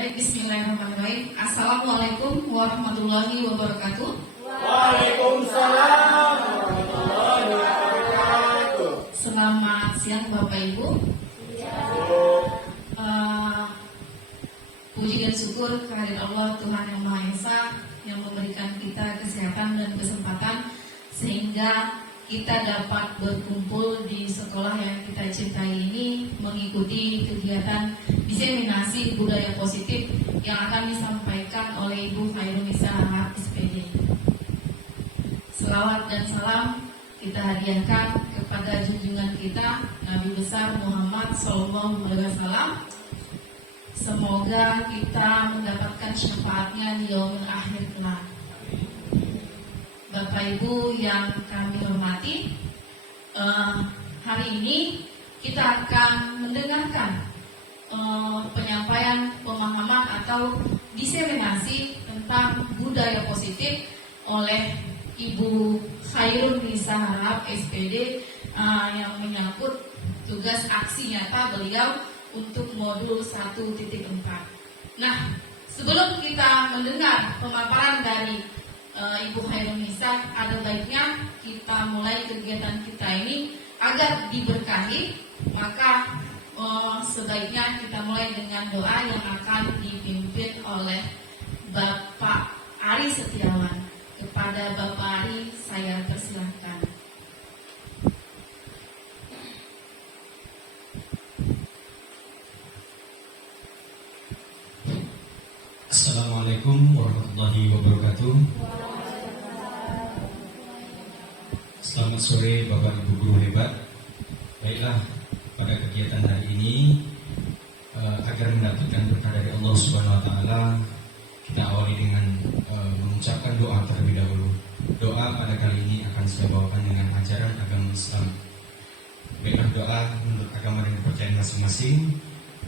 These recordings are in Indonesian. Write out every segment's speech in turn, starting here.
Baik, bismillahirrahmanirrahim. Assalamualaikum warahmatullahi wabarakatuh. Waalaikumsalam warahmatullahi wabarakatuh. Selamat siang Bapak Ibu. Puji dan syukur kehadirat Allah Tuhan Yang Maha Esa yang memberikan kita kesehatan dan kesempatan sehingga kita dapat berkumpul di sekolah yang kita cintai ini mengikuti kegiatan diseminasi budaya positif yang akan disampaikan oleh Ibu Khairunisa Harahap SPD. Selawat dan salam kita hadiahkan kepada junjungan kita Nabi besar Muhammad SAW. Semoga kita mendapatkan syafaatnya di yaumil akhir kelak. Bapak Ibu yang kami hormati, hari ini kita akan mendengarkan penyampaian pemahaman atau diseminasi tentang budaya positif oleh Ibu Khairunisa Harahap SPD yang menyangkut tugas aksi nyata beliau untuk modul 1.4. Nah, sebelum kita mendengar pemaparan dari Ibu Khairunisa, ada baiknya kita mulai kegiatan kita ini agar diberkahi. Maka sebaiknya kita mulai dengan doa yang akan dipimpin oleh Bapak Ari Setiawan. Kepada Bapak Ari saya persilahkan. Assalamualaikum warahmatullahi wabarakatuh. Selamat sore Bapak Ibu guru hebat. Baiklah, pada kegiatan hari ini agar mendapatkan berkah dari Allah Subhanahu wa taala, kita awali dengan mengucapkan doa terlebih dahulu. Doa pada kali ini akan saya bawakan dengan ajaran agama Islam. Baiklah, doa menurut agama dan kepercayaan masing-masing.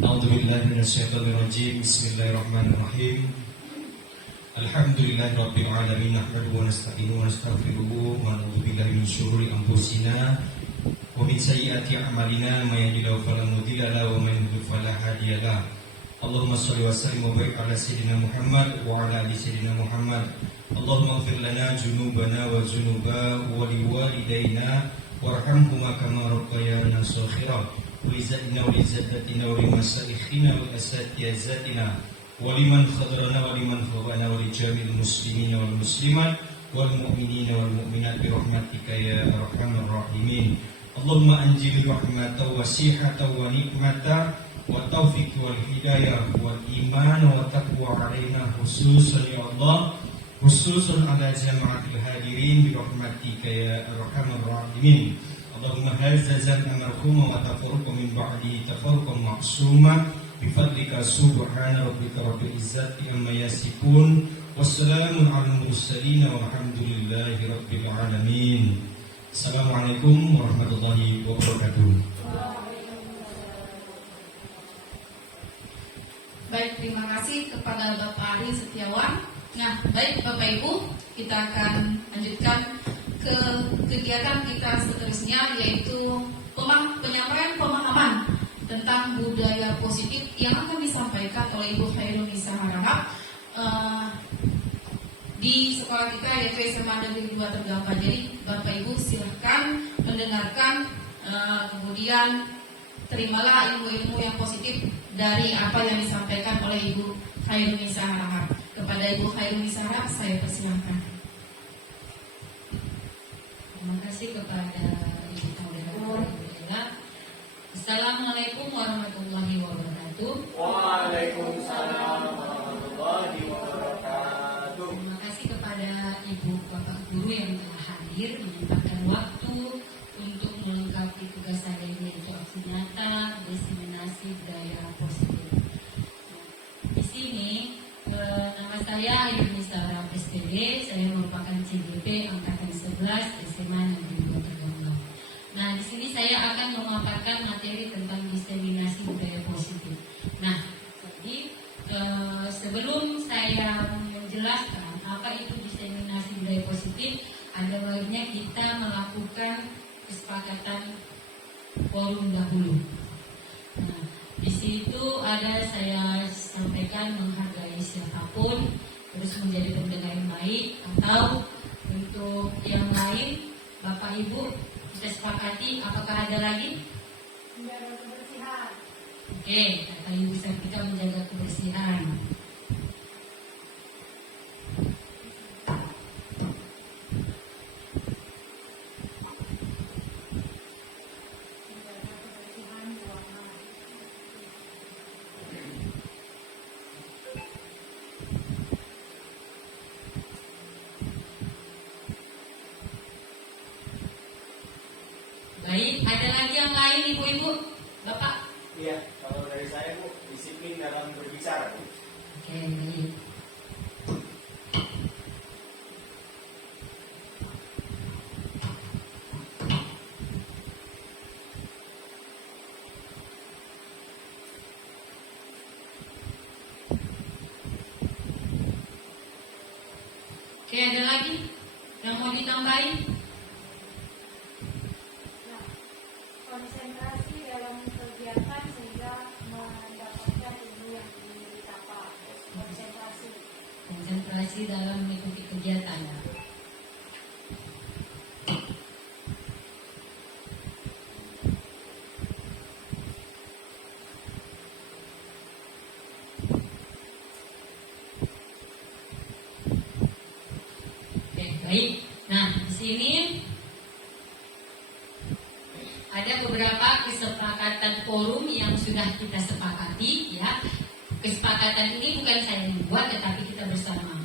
A'udzubillahi minasyaitonirrajim. Bismillahirrahmanirrahim. Alhamdulillahi rabbil alamin, nahmaduhu wa nasta'inuhu wa nastaghfiruhu wa na'udzu billahi min syururi anfusina wa min sayyiati a'malina, may yahdihillahu fala mudilla lahu wa may yudlil fala hadiya lahu. Allahumma shalli wa sallim wa barik ala sayyidina Muhammad wa ala ali sayyidina Muhammad. Allahumma ighfir lana junubana wa junuba wa liwalidayna warhamhuma kama rabbayana shaghira. Wizadna wa lizadatina wa limasalikhina wa asatiyazatina wa liman khadrana wa liman khabana wa lijamil muslimina wal muslimat wal mu'minina wal mu'minat bi rahmatika ya arhamar rahimin. Allahumma anjil rahmatan wasihatan wa nikmatan wa taufiq wal hidayah wal iman wa taqwa alaina khususan ya Allah, khususan ala jama'atil hadirin bi rahmatika ya arhamar rahimin. Allahumma hazzazan amarhuma wa tafarruqa min ba'di tafarruqan ma'suma bifadlika subhana rabbika rabbil izzati amma yasifun wassalamun alal mursalin walhamdulillahi rabbil alamin. Assalamualaikum warahmatullahi wabarakatuh. Baik, terima kasih kepada Bapak Ari Setiawan. Nah, baik Bapak Ibu, kita akan lanjutkan ke kegiatan kita seterusnya, yaitu penyampaian pemahaman tentang budaya positif yang akan disampaikan oleh Ibu Khairunisa Harahap di sekolah kita yaitu SMA Negeri 2 Tegal. Jadi Bapak Ibu silahkan mendengarkan, kemudian terimalah ilmu-ilmu yang positif dari apa yang disampaikan oleh Ibu Khairunisa Harahap. Kepada Ibu Khairunisa Harahap saya persilahkan. Terima kasih kepada Ibu Moderator. Assalamualaikum warahmatullahi wabarakatuh. Waalaikumsalam warahmatullahi wabarakatuh. Terima kasih kepada Ibu Bapak Guru yang telah hadir menyempatkan waktu untuk melengkapi tugas saya yaitu aksi nyata diseminasi budaya positif. Di sini nama saya Khairunisa Harahap SPD. Saya merupakan CGP angkatan 11 SMA Negeri 2 Tegal. Nah, di sini saya akan memaparkan materi tentang diseminasi budaya positif. Nah, jadi sebelum saya menjelaskan apa itu diseminasi budaya positif, ada baiknya kita melakukan kesepakatan forum dahulu. Nah, Di situ ada saya sampaikan menghargai siapapun, terus menjadi pendengar yang baik, atau untuk yang lain, Bapak Ibu kita sepakati. Apakah ada lagi? Menjaga kebersihan. Oke, kata Ibu Sartika menjaga kebersihan. Menjaga kebersihan ruangan. Baik, ada lagi yang lain Ibu-Ibu? Bapak? Iya, kalau dari saya Bu, disiplin dalam berbicara Bu. Oke, baik. Oke, ada lagi yang mau ditambahin? Nah, konsentrasi dalam kegiatan sehingga mendapatkan ilmu yang didapat. Konsentrasi. Konsentrasi dalam mengikuti kegiatan. Oke, baik. Nah, di sini ada beberapa kesepakatan forum yang sudah kita sepakati, ya. Kesepakatan ini bukan saya yang buat, tetapi kita bersama.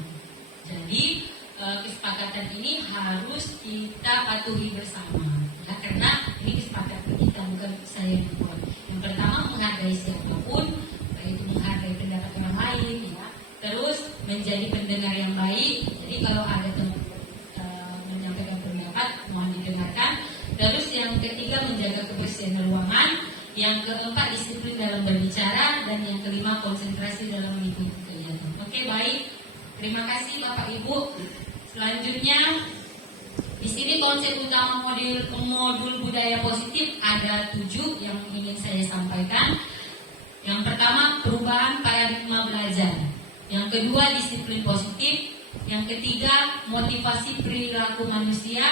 Jadi kesepakatan ini harus kita patuhi bersama, ya, karena ini kesepakatan kita, bukan saya yang buat. Yang pertama, menghargai siapapun, yaitu menghargai pendapat orang lain, ya. Terus menjadi pendengar yang baik. Jadi kalau ada menyampaikan pendapat, mohon didengarkan. Terus yang ketiga, menjaga kebersihan ruangan. Yang keempat, disiplin dalam berbicara. Dan yang kelima, konsentrasi dalam mengikuti kegiatan. Oke, baik. Terima kasih Bapak Ibu. Selanjutnya, di sini konsep utama modul budaya positif ada 7 yang ingin saya sampaikan. Yang pertama, perubahan paradigma belajar. Yang kedua, disiplin positif. Yang ketiga, motivasi perilaku manusia.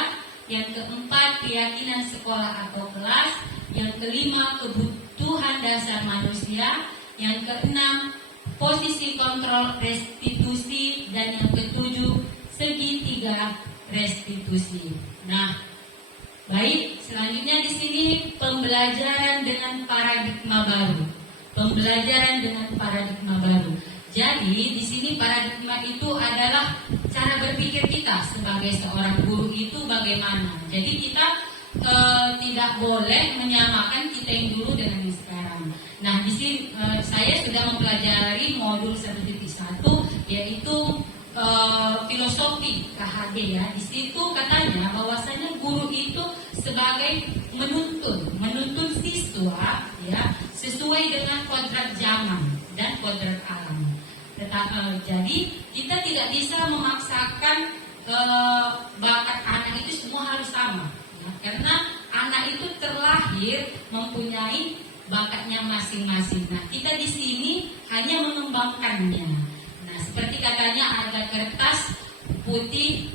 Yang keempat, keyakinan sekolah atau kelas. Yang kelima, kebutuhan dasar manusia. Yang keenam, posisi kontrol restitusi. Dan yang ketujuh, segitiga restitusi. Nah, baik, selanjutnya di sini pembelajaran dengan paradigma baru. Pembelajaran dengan paradigma baru. Jadi di sini paradigma itu adalah cara berpikir kita sebagai seorang guru itu bagaimana. Jadi kita tidak boleh menyamakan kita yang dulu dengan yang sekarang. Nah, di sini saya sudah mempelajari modul 1.1 yaitu filosofi KHG, ya. Di situ katanya bahwasanya guru itu sebagai menuntun siswa, ya, sesuai dengan kodrat zaman dan kodrat alam. Jadi kita tidak bisa memaksakan bakat anak itu semua harus sama, ya, karena anak itu terlahir mempunyai bakatnya masing-masing. Nah, kita di sini hanya mengembangkannya. Nah, seperti katanya ada kertas putih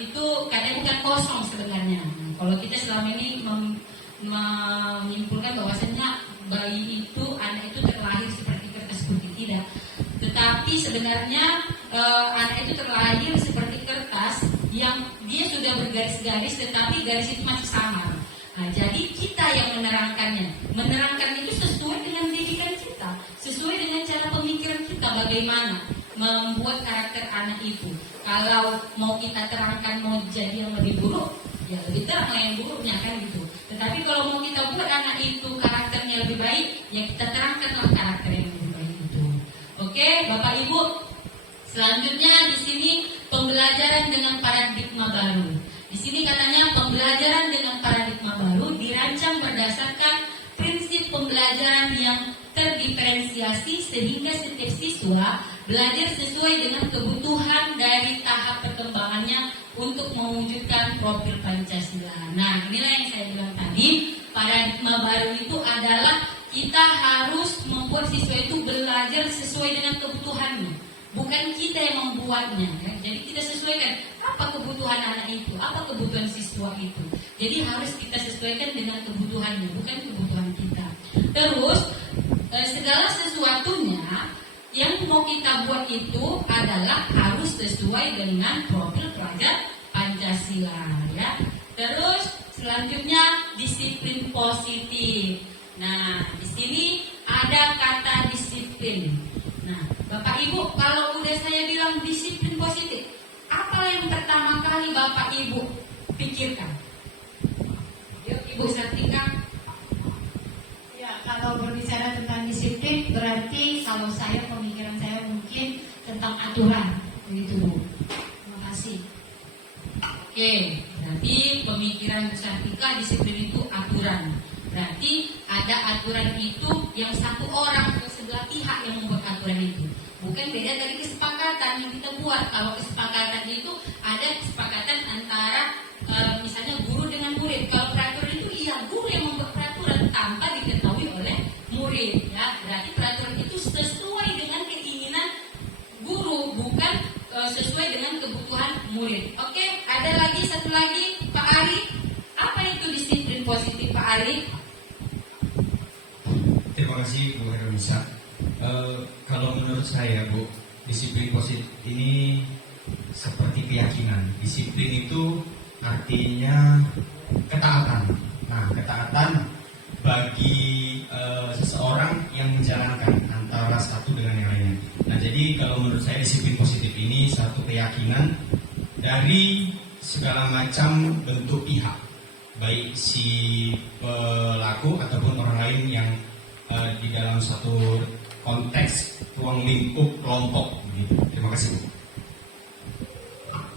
itu kadang bukan kosong sebenarnya. Nah, kalau kita selama ini menyimpulkan bahwasanya bayi itu, anak itu terlahir seperti kertas putih, tidak. Tetapi sebenarnya anak itu terlahir seperti kertas yang dia sudah bergaris-garis, tetapi garis itu masih samar. Nah, jadi kita yang menerangkannya. Menerangkan itu sesuai dengan didikan kita, sesuai dengan cara pemikiran kita bagaimana membuat karakter anak itu. Kalau mau kita terangkan mau jadi yang lebih buruk, ya lebih terang yang buruknya, kan gitu. Tetapi kalau mau kita buat anak itu karakternya lebih baik, ya kita terangkanlah karakter yang lebih baik itu. Oke, Bapak Ibu. Selanjutnya di sini pembelajaran dengan paradigma baru. Di sini katanya pembelajaran dengan paradigma baru dirancang berdasarkan prinsip pembelajaran yang terdiferensiasi sehingga setiap siswa belajar sesuai dengan kebutuhan dari tahap perkembangannya untuk mewujudkan profil Pancasila. Nah, inilah yang saya bilang tadi, paradigma baru itu adalah kita harus membuat siswa itu belajar sesuai dengan kebutuhannya. Bukan kita yang membuatnya. Ya. Jadi kita sesuaikan apa kebutuhan anak itu, apa kebutuhan siswa itu. Jadi harus kita sesuaikan dengan kebutuhannya, bukan kebutuhan kita. Terus segala sesuatunya yang mau kita buat itu adalah harus sesuai dengan profil pelajar Pancasila, ya. Terus selanjutnya disiplin positif. Nah, di sini ada kata disiplin. Nah, Bapak Ibu, kalau udah saya bilang disiplin positif, apa yang pertama kali Bapak Ibu pikirkan? Yuk, Ibu Sartika. Ya, kalau berbicara tentang disiplin, berarti kalau saya pemikiran saya mungkin tentang aturan, begitu Bu. Terima kasih. Oke, berarti pemikiran Bu Sartika disiplin itu aturan. Berarti ada aturan itu yang satu orang ke sebelah pihak yang membuat aturan itu. Bukan beda dari kesepakatan yang kita buat. Kalau kesepakatan itu ada kesepakatan antara misalnya guru dengan murid. Kalau peraturan itu iya guru yang membuat peraturan tanpa diketahui oleh murid. Ya, berarti peraturan itu sesuai dengan keinginan guru, bukan sesuai dengan kebutuhan murid. Oke, ada lagi satu lagi Pak Ari. Apa itu disiplin positif Pak Ari? Terima kasih Bu Heronisa. Kalau menurut saya Bu, disiplin positif ini seperti keyakinan. Disiplin itu artinya ketaatan. Nah, ketaatan bagi seseorang yang menjalankan antara satu dengan yang lainnya. Nah, jadi kalau menurut saya disiplin positif ini satu keyakinan dari segala macam bentuk pihak, baik si pelaku ataupun orang lain yang di dalam satu konteks ruang lingkup kelompok. Terima kasih Bu.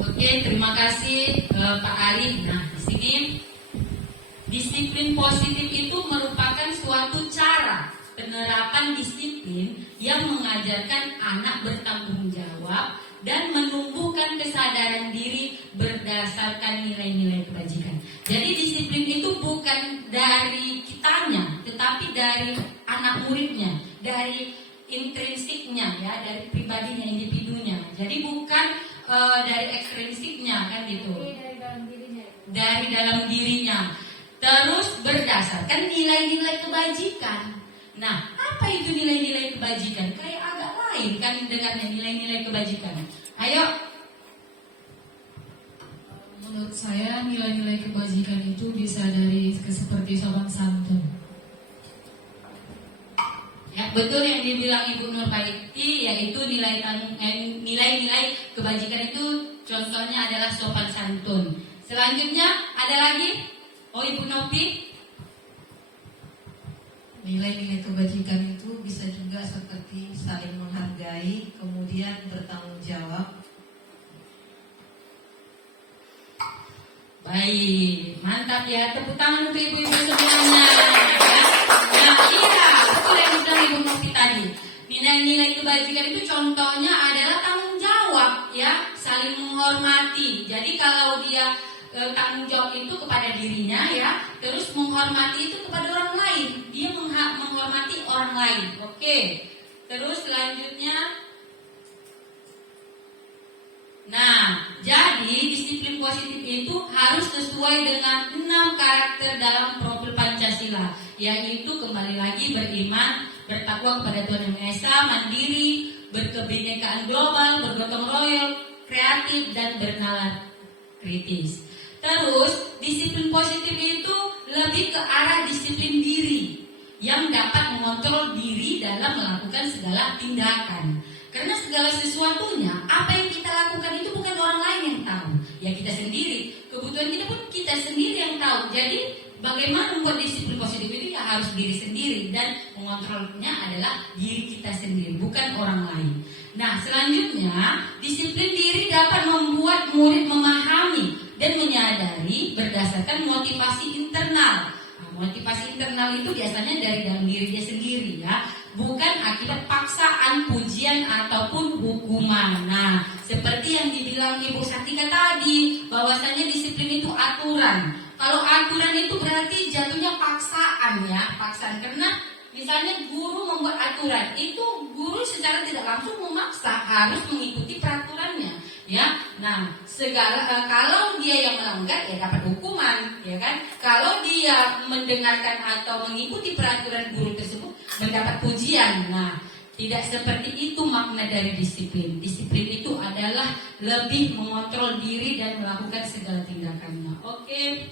Oke, terima kasih Pak Ari. Nah, di sini disiplin positif itu merupakan suatu cara penerapan disiplin yang mengajarkan anak bertanggung jawab dan menumbuhkan kesadaran diri berdasarkan nilai-nilai kebajikan. Jadi disiplin itu bukan dari kitanya, tetapi dari anak muridnya, dari intrinsiknya, ya, dari pribadinya, individunya. Jadi bukan dari ekstrinsiknya, kan gitu. Jadi dari dalam dirinya. Dari dalam dirinya. Terus berdasarkan nilai-nilai kebajikan. Nah, apa itu nilai-nilai kebajikan? Kayak agak lain kan dengannya nilai-nilai kebajikan. Ayo. Menurut saya nilai-nilai kebajikan itu bisa dari seperti sopan santun. Ya, betul yang dibilang Ibu Nurbaiti, yaitu nilai-nilai kebajikan itu contohnya adalah sopan santun. Selanjutnya ada lagi? Oh, Ibu Nopi. Nilai-nilai kebajikan itu bisa juga seperti saling menghargai, kemudian bertanggung jawab. Baik, mantap ya. Tepuk tangan untuk ibu-ibu semuanya. Ya. Nah, iya, betul yang bilang Ibu Nopi tadi. Nilai-nilai kebajikan itu contohnya adalah tanggung jawab, ya, saling menghormati. Jadi kalau dia tanggung jawab itu kepada dirinya, ya, terus menghormati itu kepada orang lain. Dia menghormati orang lain. Oke. Terus selanjutnya, nah, jadi disiplin positif itu harus sesuai dengan 6 karakter dalam profil Pancasila, yaitu kembali lagi beriman, bertakwa kepada Tuhan Yang Maha Esa, mandiri, berkebinekaan global, bergotong royong, kreatif, dan bernalar kritis. Terus, disiplin positif itu lebih ke arah disiplin diri yang dapat mengontrol diri dalam melakukan segala tindakan. Karena segala sesuatunya, apa yang kita lakukan itu bukan orang lain yang tahu. Ya kita sendiri, kebutuhan kita pun kita sendiri yang tahu. Jadi bagaimana membuat disiplin positif itu ya harus diri sendiri. Dan mengontrolnya adalah diri kita sendiri, bukan orang lain. Nah, selanjutnya, disiplin diri dapat membuat murid memahami dan menyadari berdasarkan motivasi internal. Nah, motivasi internal itu biasanya dari dalam diri dia sendiri, ya, bukan akibat paksaan, pujian ataupun hukuman. Nah, seperti yang dibilang Ibu Sartika tadi, bahwasanya disiplin itu aturan. Kalau aturan itu berarti jatuhnya paksaan, ya, paksaan. Karena misalnya guru membuat aturan, itu guru secara tidak langsung memaksa harus mengikuti peraturannya, ya. Nah, kalau dia yang melanggar ya dapat hukuman, ya kan? Kalau dia mendengarkan atau mengikuti peraturan guru tersebut mendapat pujian. Nah, tidak seperti itu makna dari disiplin. Disiplin itu adalah lebih mengontrol diri dan melakukan segala tindakannya. Oke.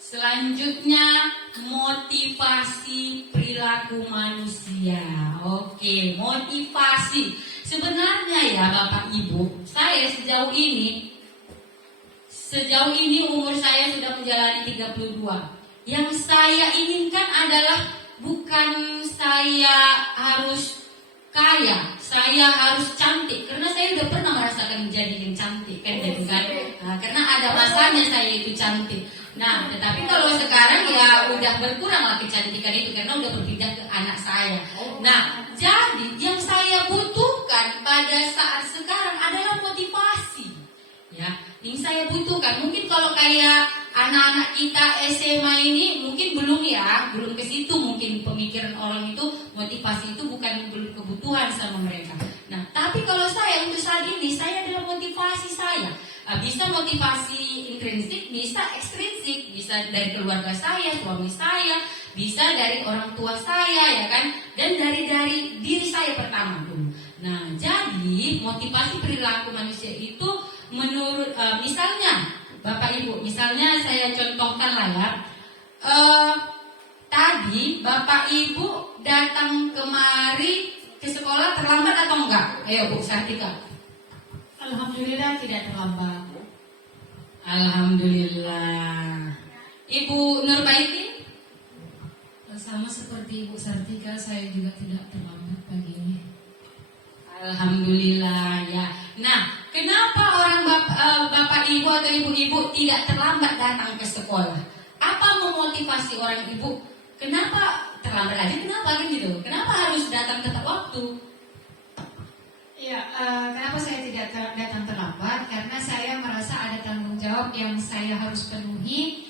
Selanjutnya, motivasi perilaku manusia. Oke, motivasi. Sebenarnya ya Bapak Ibu, saya sejauh ini umur saya sudah menjalani 32. Yang saya inginkan adalah bukan saya harus kaya, saya harus cantik. Karena saya udah pernah merasakan menjadi yang cantik kan, gitu kan. Nah, karena ada masanya saya itu cantik. Nah, tetapi kalau sekarang ya udah berkurang lah kecantikan itu karena udah berpindah ke anak saya. Nah, jadi yang saya butuhkan pada saat sekarang adalah motivasi. Ya, yang saya butuhkan mungkin kalau kayak anak-anak kita SMA ini mungkin belum ke situ, mungkin pemikiran orang itu motivasi itu bukan kebutuhan sama mereka. Nah, tapi kalau saya untuk saat ini saya adalah motivasi saya. Bisa motivasi intrinsik, bisa ekstrinsik, bisa dari keluarga saya, suami saya, bisa dari orang tua saya, ya kan, dan dari diri saya pertama dulu. Nah, jadi motivasi perilaku manusia itu menurut misalnya Bapak Ibu, misalnya saya contohkan lah ya, tadi Bapak Ibu datang kemari ke sekolah terlambat atau enggak? Ayo Bu Sartika. Alhamdulillah tidak terlambat. Alhamdulillah. Ibu Nurbaiti? Sama seperti Ibu Sartika, saya juga tidak terlambat pagi ini. Alhamdulillah ya. Nah, kenapa orang bapak ibu atau ibu-ibu tidak terlambat datang ke sekolah? Apa memotivasi orang ibu? Kenapa terlambat lagi? Kenapa kan gitu? Kenapa harus datang tepat waktu? Ya, kenapa saya tidak datang terlambat? Karena saya merasa ada tanggung jawab yang saya harus penuhi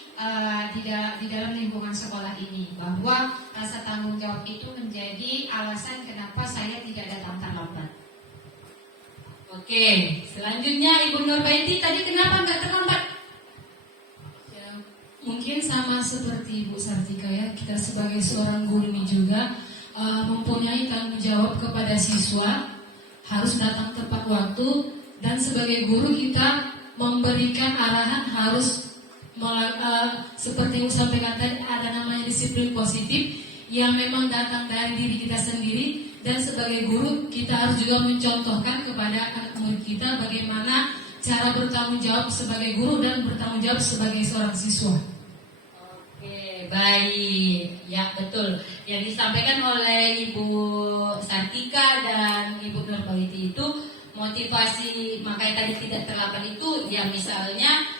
di dalam lingkungan sekolah ini. Bahwa rasa tanggung jawab itu menjadi alasan kenapa saya tidak datang terlambat. Oke, selanjutnya Ibu Nurbaiti tadi kenapa nggak terlambat? Ya, mungkin sama seperti Ibu Sartika ya, kita sebagai seorang guru ini juga mempunyai tanggung jawab kepada siswa, harus datang tepat waktu, dan sebagai guru kita memberikan arahan harus seperti yang sampaikan tadi, ada namanya disiplin positif yang memang datang dari diri kita sendiri. Dan sebagai guru kita harus juga mencontohkan kepada anak murid kita bagaimana cara bertanggung jawab sebagai guru dan bertanggung jawab sebagai seorang siswa. Oke, baik. Ya, betul. Yang disampaikan oleh Ibu Sartika dan Ibu Nurbaiti itu motivasi makanya tadi tidak terlambat itu ya misalnya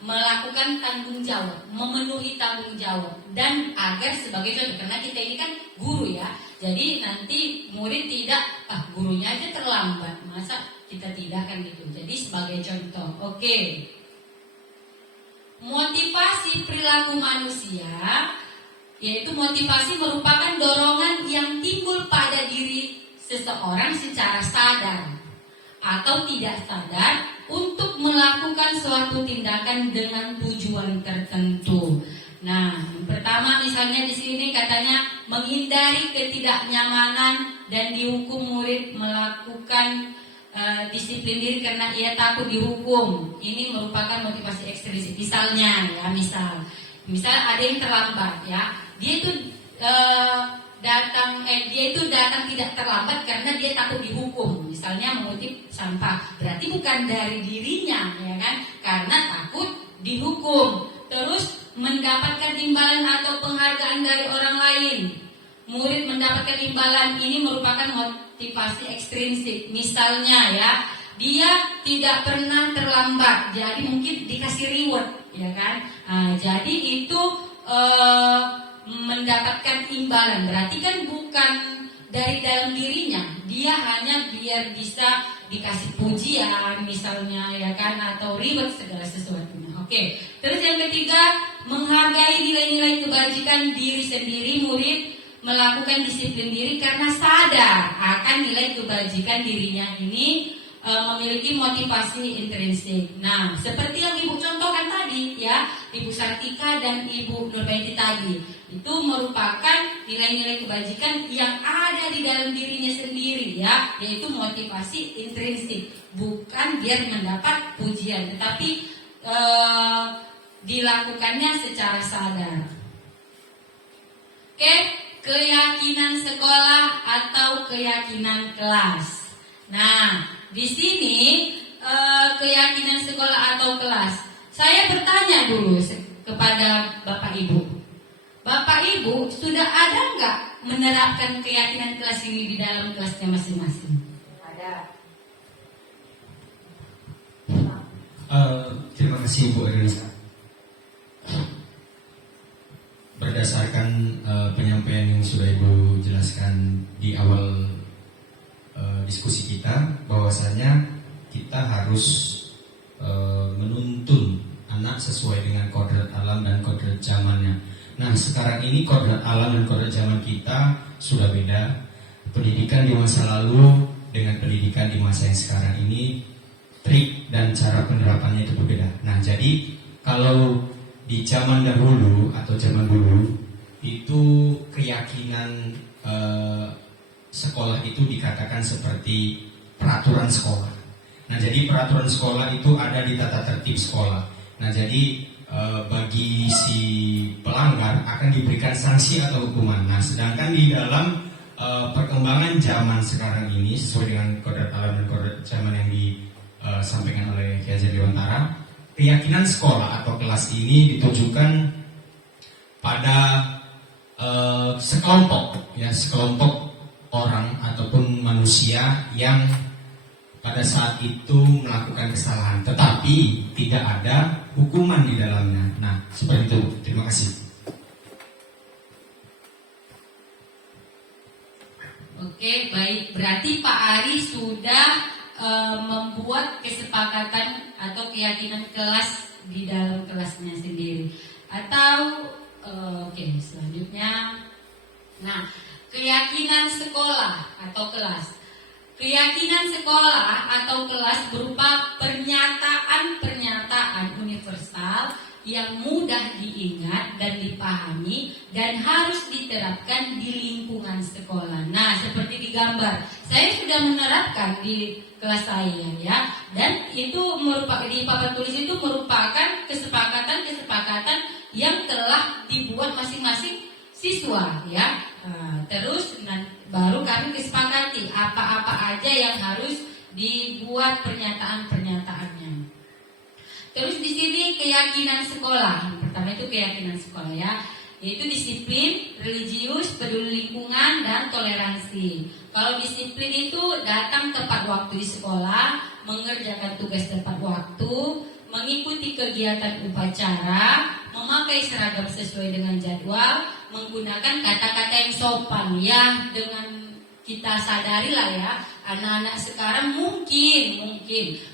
melakukan tanggung jawab, memenuhi tanggung jawab, dan agar sebagai contoh, karena kita ini kan guru ya, jadi nanti murid tidak gurunya aja terlambat, masa kita tidak kan gitu. Jadi sebagai contoh. Oke. Motivasi perilaku manusia, yaitu motivasi merupakan dorongan yang timbul pada diri seseorang secara sadar atau tidak sadar untuk melakukan suatu tindakan dengan tujuan tertentu. Nah, yang pertama misalnya di sini katanya menghindari ketidaknyamanan dan dihukum murid melakukan disiplin diri karena ia takut dihukum. Ini merupakan motivasi ekstrinsik. Misalnya ya, misal ada yang terlambat ya, dia itu datang tidak terlambat karena dia takut dihukum. Misalnya mengutip sampah, berarti bukan dari dirinya ya kan, karena takut dihukum. Terus mendapatkan imbalan atau penghargaan dari orang lain. Murid mendapatkan imbalan, ini merupakan motivasi ekstrinsik. Misalnya ya, dia tidak pernah terlambat, jadi mungkin dikasih reward ya kan. Jadi itu mendapatkan imbalan, berarti kan bukan dari dalam dirinya, dia hanya biar bisa dikasih pujian misalnya ya kan, atau reward segala sesuatunya. Oke, terus yang ketiga menghargai nilai-nilai kebajikan diri sendiri. Murid melakukan disiplin diri karena sadar akan nilai kebajikan dirinya ini memiliki motivasi intrinsik. Nah, seperti yang Ibu contohkan tadi ya, Ibu Sartika dan Ibu Nurbaiti tadi, itu merupakan nilai-nilai kebajikan yang ada di dalam dirinya sendiri ya, yaitu motivasi intrinsik, bukan biar mendapat pujian, tetapi dilakukannya secara sadar. Oke, keyakinan sekolah atau keyakinan kelas. Nah, di sini keyakinan sekolah atau kelas. Saya bertanya dulu kepada Bapak Ibu. Bapak Ibu sudah ada nggak menerapkan keyakinan kelas ini di dalam kelasnya masing-masing? Ada. Terima kasih Bu Erlisa. Berdasarkan penyampaian yang sudah Ibu jelaskan di awal diskusi kita, bahwasanya kita harus menuntun anak sesuai dengan kodrat alam dan kodrat zamannya. Nah, sekarang ini kodrat alam dan kodrat zaman kita sudah beda. Pendidikan di masa lalu dengan pendidikan di masa yang sekarang ini, trik dan cara penerapannya itu berbeda. Nah, jadi kalau di zaman dahulu atau zaman dulu itu keyakinan sekolah itu dikatakan seperti peraturan sekolah. Nah, jadi peraturan sekolah itu ada di tata tertib sekolah. Nah, jadi bagi si pelanggar akan diberikan sanksi atau hukuman. Nah, sedangkan di dalam perkembangan zaman sekarang ini sesuai dengan kodrat alam dan kodrat zaman yang disampaikan oleh Kiai Haji Dewantara, keyakinan sekolah atau kelas ini ditujukan pada sekelompok orang ataupun manusia yang pada saat itu melakukan kesalahan, tetapi tidak ada hukuman di dalamnya. Nah, seperti itu. Terima kasih. Oke, baik. Berarti Pak Ari sudah membuat kesepakatan atau keyakinan kelas di dalam kelasnya sendiri. Atau oke, selanjutnya. Nah, keyakinan sekolah atau kelas. Keyakinan sekolah atau kelas berupa pernyataan-pernyataan universal yang mudah diingat dan dipahami dan harus diterapkan di lingkungan sekolah. Nah, seperti digambar, saya sudah menerapkan di kelas saya ya, dan itu merupakan di papan tulis itu merupakan kesepakatan yang telah dibuat masing-masing siswa ya. Terus baru kami kesepakati apa-apa aja yang harus dibuat pernyataan-pernyataannya. Terus di sini keyakinan sekolah. Yang pertama itu keyakinan sekolah ya, yaitu disiplin, religius, peduli lingkungan, dan toleransi. Kalau disiplin itu datang tepat waktu di sekolah, mengerjakan tugas tepat waktu, mengikuti kegiatan upacara, memakai seragam sesuai dengan jadwal, menggunakan kata-kata yang sopan ya. Dengan kita sadari lah ya, anak-anak sekarang mungkin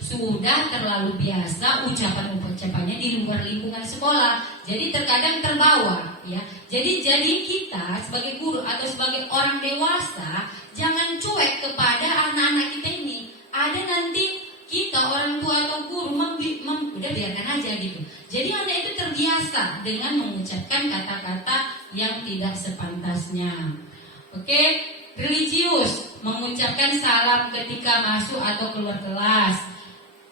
sudah terlalu biasa ucapannya di luar lingkungan sekolah, jadi terkadang terbawa ya. Jadi kita sebagai guru atau sebagai orang dewasa jangan cuek kepada anak-anak kita ini. Ada nanti kita orang tua atau guru udah biarkan aja gitu. Jadi anak itu terbiasa dengan mengucapkan kata-kata yang tidak sepantasnya. Oke, religius, mengucapkan salam ketika masuk atau keluar kelas.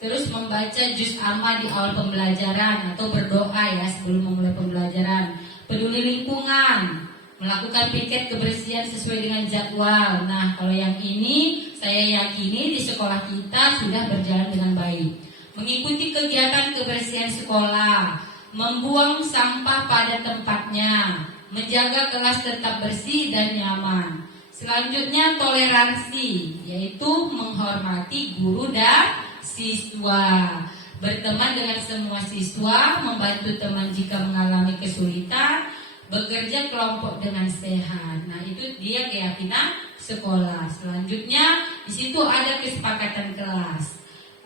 Terus membaca juz amma di awal pembelajaran atau berdoa ya sebelum memulai pembelajaran. Peduli lingkungan, melakukan piket kebersihan sesuai dengan jadwal. Nah, kalau yang ini saya yakini di sekolah kita sudah berjalan dengan baik. Mengikuti kegiatan kebersihan sekolah, membuang sampah pada tempatnya, menjaga kelas tetap bersih dan nyaman. Selanjutnya toleransi, yaitu menghormati guru dan siswa. Berteman dengan semua siswa, membantu teman jika mengalami kesulitan, bekerja kelompok dengan sehat. Nah, itu dia keyakinan sekolah. Selanjutnya di situ ada kesepakatan kelas.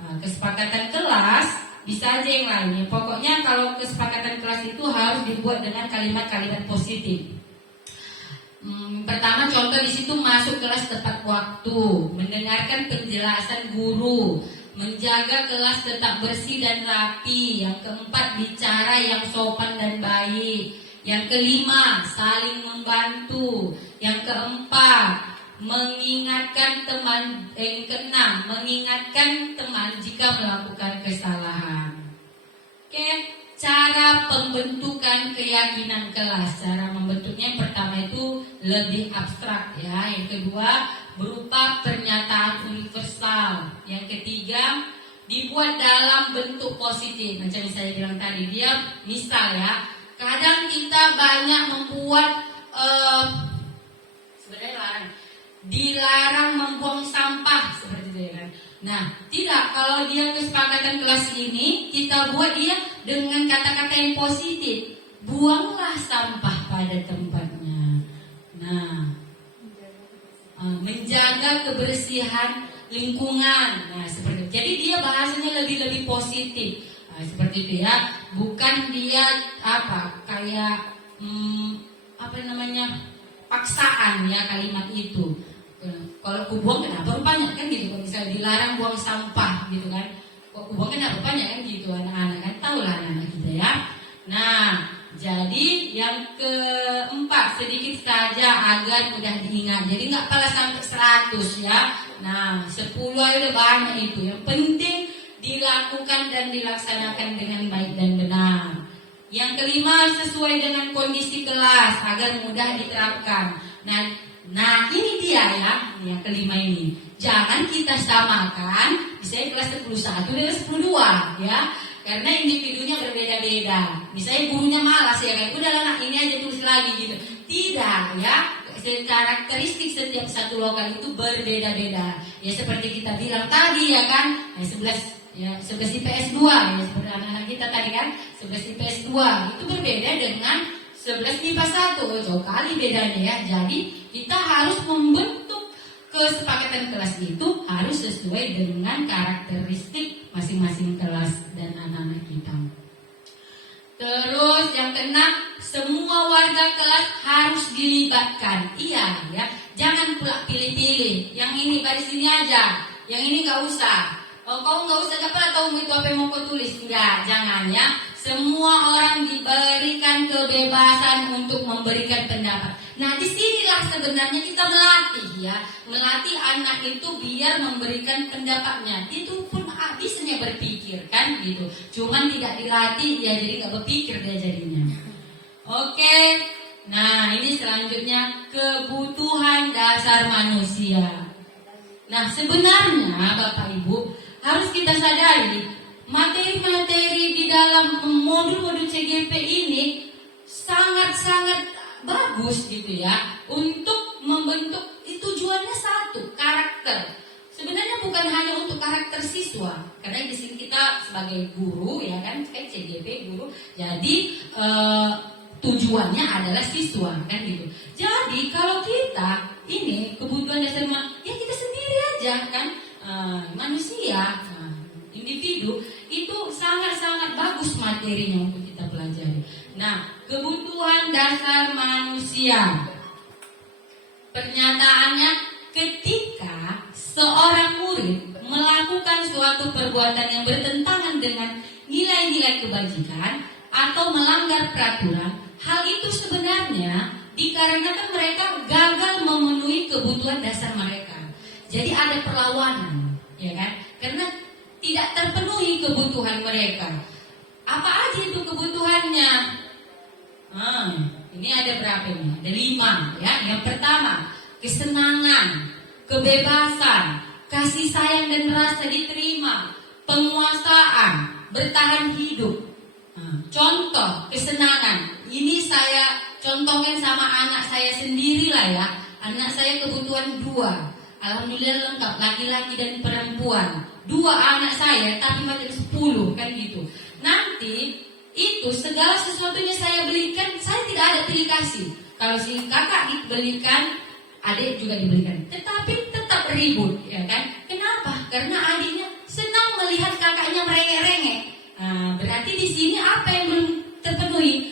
Kesepakatan kelas bisa aja yang lainnya. Pokoknya kalau kesepakatan kelas itu harus dibuat dengan kalimat-kalimat positif. Pertama contoh di situ masuk kelas tepat waktu, mendengarkan penjelasan guru, menjaga kelas tetap bersih dan rapi. Yang keempat, bicara yang sopan dan baik. Yang kelima, saling membantu. Yang keempat, mengingatkan teman. Yang keenam, mengingatkan teman jika melakukan kesalahan. Oke, cara pembentukan keyakinan kelas. Cara membentuknya yang pertama itu lebih abstrak ya. Yang kedua berupa pernyataan universal. Yang ketiga dibuat dalam bentuk positif. Macam saya bilang tadi, dia misal ya. Kadang kita banyak membuat sebenarnya dilarang membuang sampah seperti itu ya kan. Nah, tidak, kalau dia kesepakatan kelas ini kita buat dia dengan kata-kata yang positif. Buanglah sampah pada tempatnya. Nah, menjaga kebersihan lingkungan. Nah, seperti itu. Jadi dia bahasanya lebih positif. Nah, seperti itu ya. Bukan dia kayak paksaan ya kalimat itu. Kalau aku buang kenapa rupanya kan gitu. Kalau misalnya dilarang buang sampah gitu kan. Kok aku buang kenapa rupanya kan gitu, anak-anak kan tahu lah anak-anak kita ya. Nah, jadi yang keempat, sedikit saja agar mudah diingat. Jadi nggak pala sampai 100 ya. Nah, 10 aja udah banyak itu. Yang penting dilakukan dan dilaksanakan dengan baik dan benar. Yang kelima, sesuai dengan kondisi kelas agar mudah diterapkan. Nah ini dia ya, yang kelima ini. Jangan kita samakan, misalnya kelas 11 dengan 10-2 ya. Karena individunya berbeda-beda. Misalnya gurunya malas ya kan, udah anak ini aja tulis lagi gitu. Tidak ya, karakteristik setiap satu lokal itu berbeda-beda. Ya seperti kita bilang tadi ya kan, 11 IPS 2 ya, seperti anak-anak kita tadi kan, 11 IPS 2 itu berbeda dengan 11 IPA 1. Jauh kali bedanya ya. Jadi kita harus membentuk kesepakatan kelas itu harus sesuai dengan karakteristik masing-masing kelas dan anak-anak kita. Terus yang keenam, semua warga kelas harus dilibatkan. Iya ya, jangan pula pilih-pilih. Yang ini baris ini aja, yang ini nggak usah. Kau nggak usah dapat tahu itu apa yang mau kau tulis. Enggak, jangan ya. Semua orang diberikan kebebasan untuk memberikan pendapat. Nah, disinilah sebenarnya kita melatih ya, melatih anak itu biar memberikan pendapatnya. Itu pun bisanya berpikir kan gitu. Cuman tidak dilatih ya, jadi nggak berpikir dia jadinya. Oke. Nah, ini selanjutnya kebutuhan dasar manusia. Nah, sebenarnya Bapak Ibu harus kita sadari materi-materi di dalam modul-modul CGP ini sangat-sangat bagus gitu ya untuk membentuk. Tujuannya satu, karakter. Sebenarnya bukan hanya untuk karakter siswa, karena di sini kita sebagai guru ya kan CGP guru. Jadi tujuannya adalah siswa kan gitu. Jadi kalau kita ini kebutuhan dasar ya kita sendiri aja kan manusia, individu itu sangat-sangat bagus materinya untuk kita pelajari. Nah, kebutuhan dasar manusia. Pernyataannya, ketika seorang murid melakukan suatu perbuatan yang bertentangan dengan nilai-nilai kebajikan atau melanggar peraturan, hal itu sebenarnya dikarenakan mereka gagal memenuhi kebutuhan dasar mereka. Jadi ada perlawanan, ya kan? Karena tidak terpenuhi kebutuhan mereka. Apa aja itu kebutuhannya? Ini ada berapa ini? Ada 5 ya. Yang pertama, kesenangan, kebebasan, kasih sayang dan rasa diterima, penguasaan, bertahan hidup. Contoh kesenangan. Ini saya contohkan sama anak saya sendiri lah ya. Anak saya kebutuhan 2. Alhamdulillah lengkap, laki-laki dan perempuan. 2 anak saya, tapi macam 10 kan gitu. Nanti itu segala sesuatunya saya belikan, saya tidak ada pilih kasih. Kalau si kakak dibelikan, adik juga dibelikan. Tetapi tetap ribut, ya kan? Kenapa? Karena adiknya senang melihat kakaknya merengek-rengek. Berarti di sini apa yang belum terpenuhi?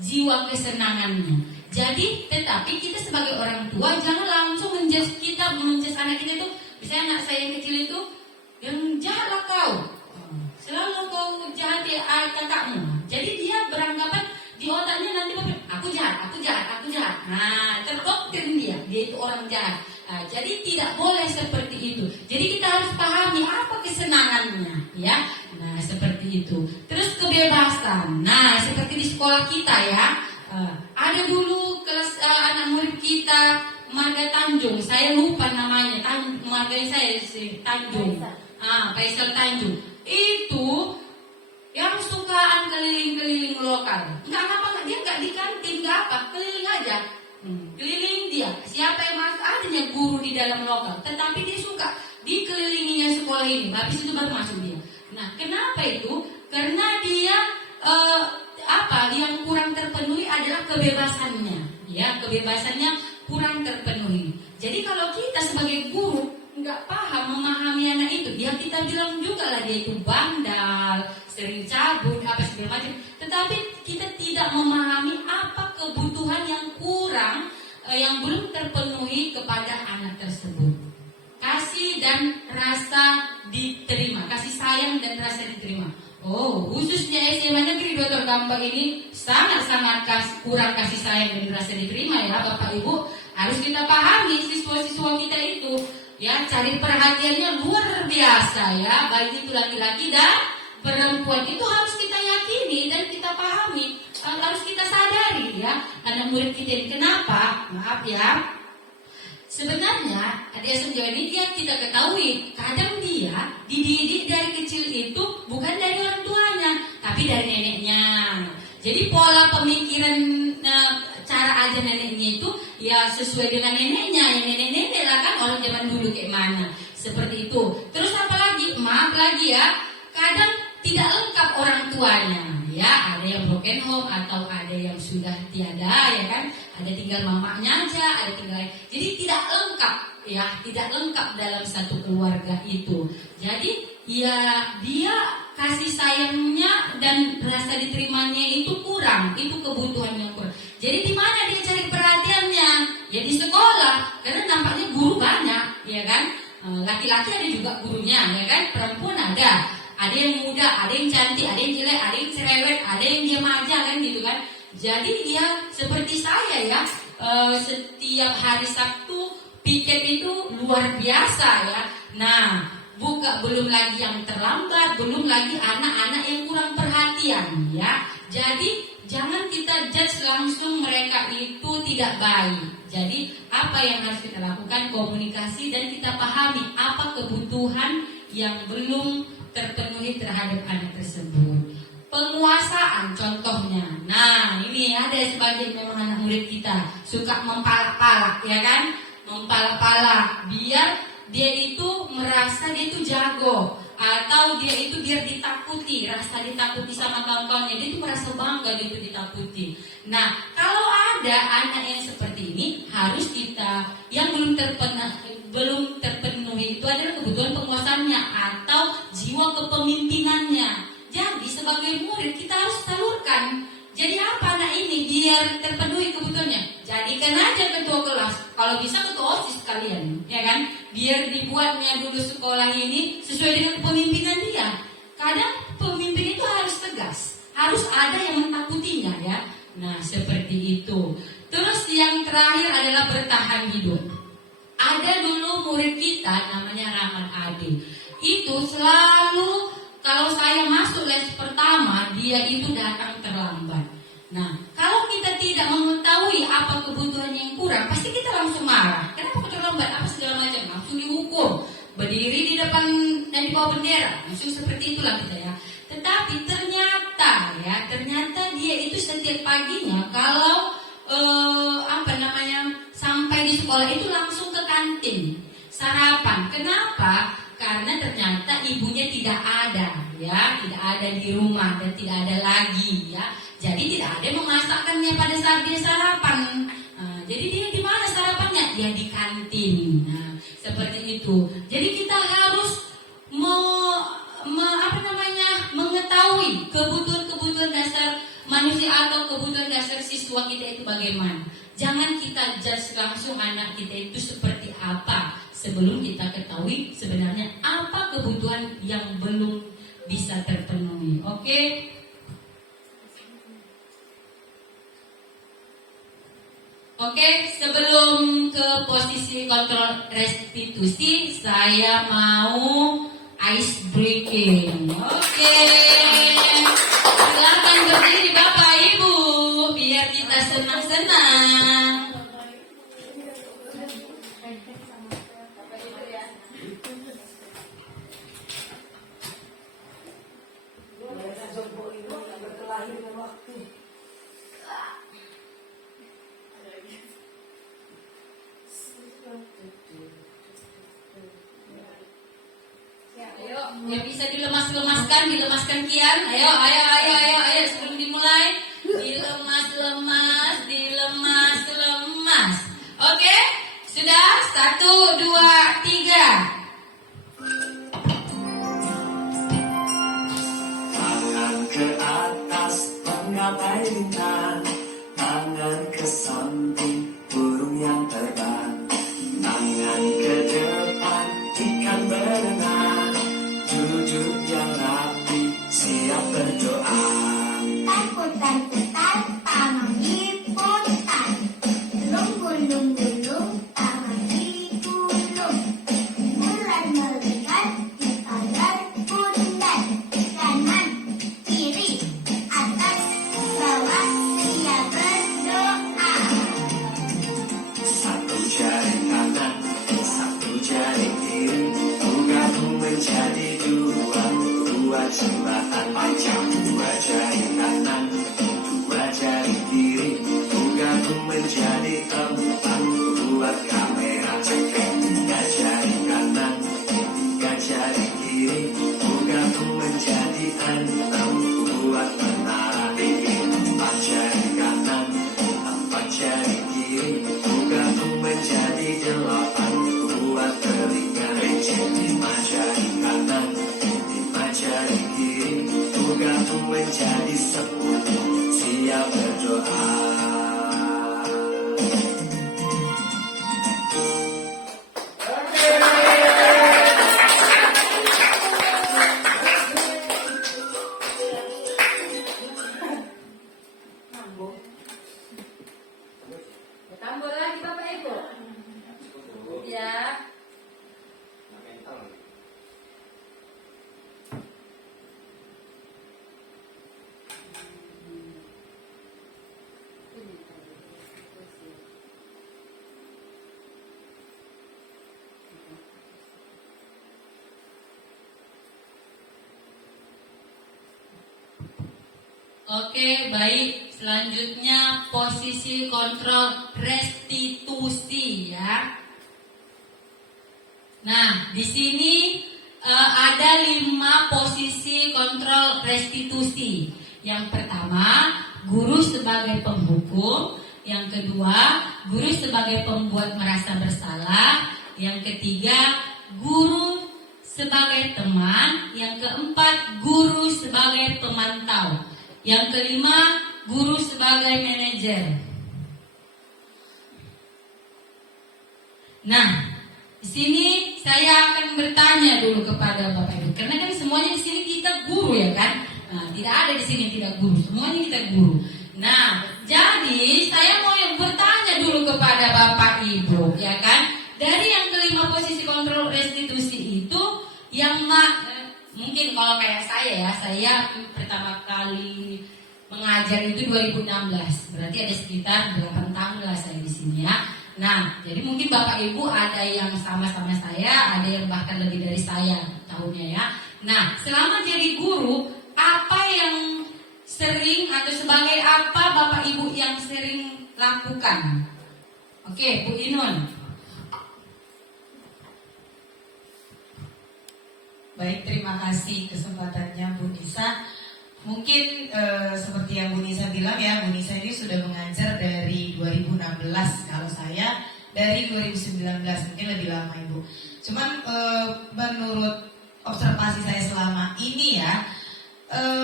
jiwa kesenangannya. Jadi, tetapi kita sebagai orang tua jangan langsung menjudge anak kita itu. Misalnya anak saya yang kecil itu, yang jahatlah kau, selalu kau jahati kakakmu. Jadi dia beranggapan di otaknya nanti aku jahat. Nah, terdoktrin dia itu orang jahat. Nah, jadi tidak boleh seperti itu. Jadi kita harus pahami apa kesenangannya, ya. Nah, seperti itu. Terus kebebasan. Nah, seperti di sekolah kita ya. Ada dulu kelas anak murid kita Marga Tanjung. Saya lupa namanya. Marga saya si Tanjung. Faisal Tanjung. Itu yang sukaan keliling-keliling lokal. Dia nggak di kantin, nggak apa, keliling aja. Keliling dia. Siapa yang masuk, adanya guru di dalam lokal. Tetapi dia suka dikelilinginya sekolah ini. Habis itu baru masuk dia. Nah, kenapa itu? Karena dia yang kurang terpenuhi adalah kebebasannya. Ya, kebebasannya kurang terpenuhi. Jadi kalau kita sebagai guru nggak paham memahami anak itu, ya kita bilang juga lah dia itu bandal, sering cabut, apa segala macam. Tetapi kita tidak memahami apa kebutuhan yang kurang, yang belum terpenuhi kepada anak tersebut. Kasih dan rasa diterima, kasih sayang dan rasa diterima. Khususnya SMA Negeri Dr. Gambang ini sangat-sangat kurang kasih sayang dan rasa diterima ya Bapak Ibu. Harus kita pahami siswa-siswa kita itu. Ya, cari perhatiannya luar biasa ya, baik itu laki-laki dan perempuan. Itu harus kita yakini dan kita pahami, harus kita sadari ya. Anak murid kita ini kenapa? Maaf ya. Sebenarnya adik sejauh ini dia tidak ketahui, kadang dia dididik dari kecil itu bukan dari orang tuanya, tapi dari neneknya. Jadi pola pemikiran cara ajar neneknya itu ya sesuai dengan neneknya. Ya nenek-nenek lah kan orang zaman dulu kayak mana. Seperti itu. Terus apalagi, maaf lagi ya, kadang tidak lengkap orang tuanya. Ya, ada yang broken home atau ada yang sudah tiada ya kan. Ada tinggal mamanya aja, ada tinggal. Jadi tidak lengkap ya, tidak lengkap dalam satu keluarga itu. Jadi ya dia kasih sayangnya dan rasa diterimanya itu kurang, itu kebutuhan yang kurang. Jadi di mana dia cari perhatiannya? Ya di sekolah, karena nampaknya guru banyak, ya kan? Laki-laki ada juga gurunya, ya kan? Perempuan ada yang muda, ada yang cantik, ada yang jelek, ada yang cerewet, ada yang diam aja kan gitu kan? Jadi dia seperti saya ya, setiap hari Sabtu piket itu luar biasa ya. Nah, belum lagi yang terlambat, belum lagi anak-anak yang kurang perhatian ya. Jadi jangan kita judge langsung mereka itu tidak baik. Jadi apa yang harus kita lakukan? Komunikasi dan kita pahami apa kebutuhan yang belum terpenuhi terhadap anak tersebut. Penguasaan contohnya. Nah, ini ada sebagian memang anak murid kita suka mempalak-palak ya kan? Mempalak-palak biar dia itu merasa dia itu jago, atau dia itu biar ditakuti, rasa ditakuti sama kawan-kawannya, dia itu merasa bangga dia itu ditakuti. Nah, kalau ada anak yang seperti ini, harus kita yang belum terpenuhi itu adalah kebutuhan penguasaannya atau jiwa kepemimpinannya. Jadi sebagai murid kita harus salurkan. Jadi apa anak ini biar terpenuhi kebutuhannya? Jadikan aja ketua kelas, kalau bisa ketua OSIS kalian, ya kan? Biar dibuatnya dulu sekolah ini sesuai dengan kepemimpinan dia. Kadang pemimpin itu harus tegas, harus ada yang mentakutinya ya. Nah seperti itu. Terus yang terakhir adalah bertahan hidup. Ada dulu murid kita namanya Rahman Ade. Itu selalu kalau saya masuk les pertama, dia itu datang terlambat. Nah, kalau kita tidak mengetahui apa kebutuhannya yang kurang, pasti kita langsung marah. Kenapa kau terlambat? Apa segala macam? Langsung dihukum. Berdiri di depan dan di bawah bendera. Langsung seperti itulah kita ya. Tetapi ternyata dia itu setiap paginya kalau sampai di sekolah itu langsung ke kantin sarapan. Kenapa? Karena ternyata ibunya tidak ada ya, tidak ada di rumah dan tidak ada lagi ya. Jadi tidak ada yang memasakkannya pada saat dia sarapan. Jadi dia di mana sarapannya? Ya di kantin. Nah, seperti itu. Jadi kita harus mengetahui kebutuhan-kebutuhan dasar manusia atau kebutuhan dasar siswa kita itu bagaimana. Jangan kita judge langsung anak kita itu seperti apa sebelum kita ketahui sebenarnya apa kebutuhan yang belum bisa terpenuhi. Oke? Oke, sebelum ke posisi kontrol restitusi, saya mau ice breaking. Oke, silakan berdiri Bapak Ibu, biar kita senang-senang. Ayo, yang bisa dilemaskan kian. Ayo, sebelum dimulai. Dilemas. Oke, sudah? 1, 2, 3. Tangan ke atas, menggapai bintang. Tangan ke samping, burung yang terbang. Tangan ke depan, ikan berenang. Duduk yang rapi, siap berdoa. Putar-putar, tangan diputar. Gulung-gulung, tangan digulung. Bulan melihat, dipandang bundar. Kanan, kiri, atas, bawah, siap berdoa. Satu jari kanan, satu jari kiri. Gabung menjadi dua jembatan panjang. Dua jari kanan, dua jari kiri. Gabung menjadi 4, buat kamera cekrek. 3 jari kanan, 3 jari kiri. Gabung menjadi 6, buat menara dinding. 4 jari kanan, 4 jari kiri. Gabung menjadi 8, buat telinga licin. 5 jari kanan, 5 jari kiri. Gabung menjadi 10, siap berdoa. Tambah lagi Bapak Ibu. Ya. Oke, baik. Selanjutnya posisi kontrol restitusi ya. Nah, di sini ada 5 posisi kontrol restitusi. Yang pertama, guru sebagai penghukum. Yang kedua, guru sebagai pembuat merasa bersalah. Yang ketiga, guru sebagai teman. Yang keempat, guru sebagai pemantau. Yang kelima, guru sebagai manajer. Nah, di sini saya akan bertanya dulu kepada Bapak Ibu, karena kan semuanya di sini kita guru ya kan? Nah, tidak ada di sini tidak guru, semuanya kita guru. Nah, jadi saya mau bertanya dulu kepada Bapak Ibu, ya kan? Dari yang kelima posisi kontrol restitusi itu, yang mungkin kalau kayak saya pertama kali mengajar itu 2016, berarti ada sekitar 8 tahun lah saya di sini ya. Nah, jadi mungkin Bapak Ibu ada yang sama-sama saya, ada yang bahkan lebih dari saya tahunnya ya. Nah, selama jadi guru, apa yang sering atau sebagai apa Bapak Ibu yang sering lakukan? Oke, Bu Inun. Baik, terima kasih kesempatannya Bu Nisa. Mungkin seperti yang Bu Nisa bilang ya, Bu Nisa ini sudah mengajar dari 2016. Kalau saya dari 2019, mungkin lebih lama Ibu. Cuman menurut observasi saya selama ini ya,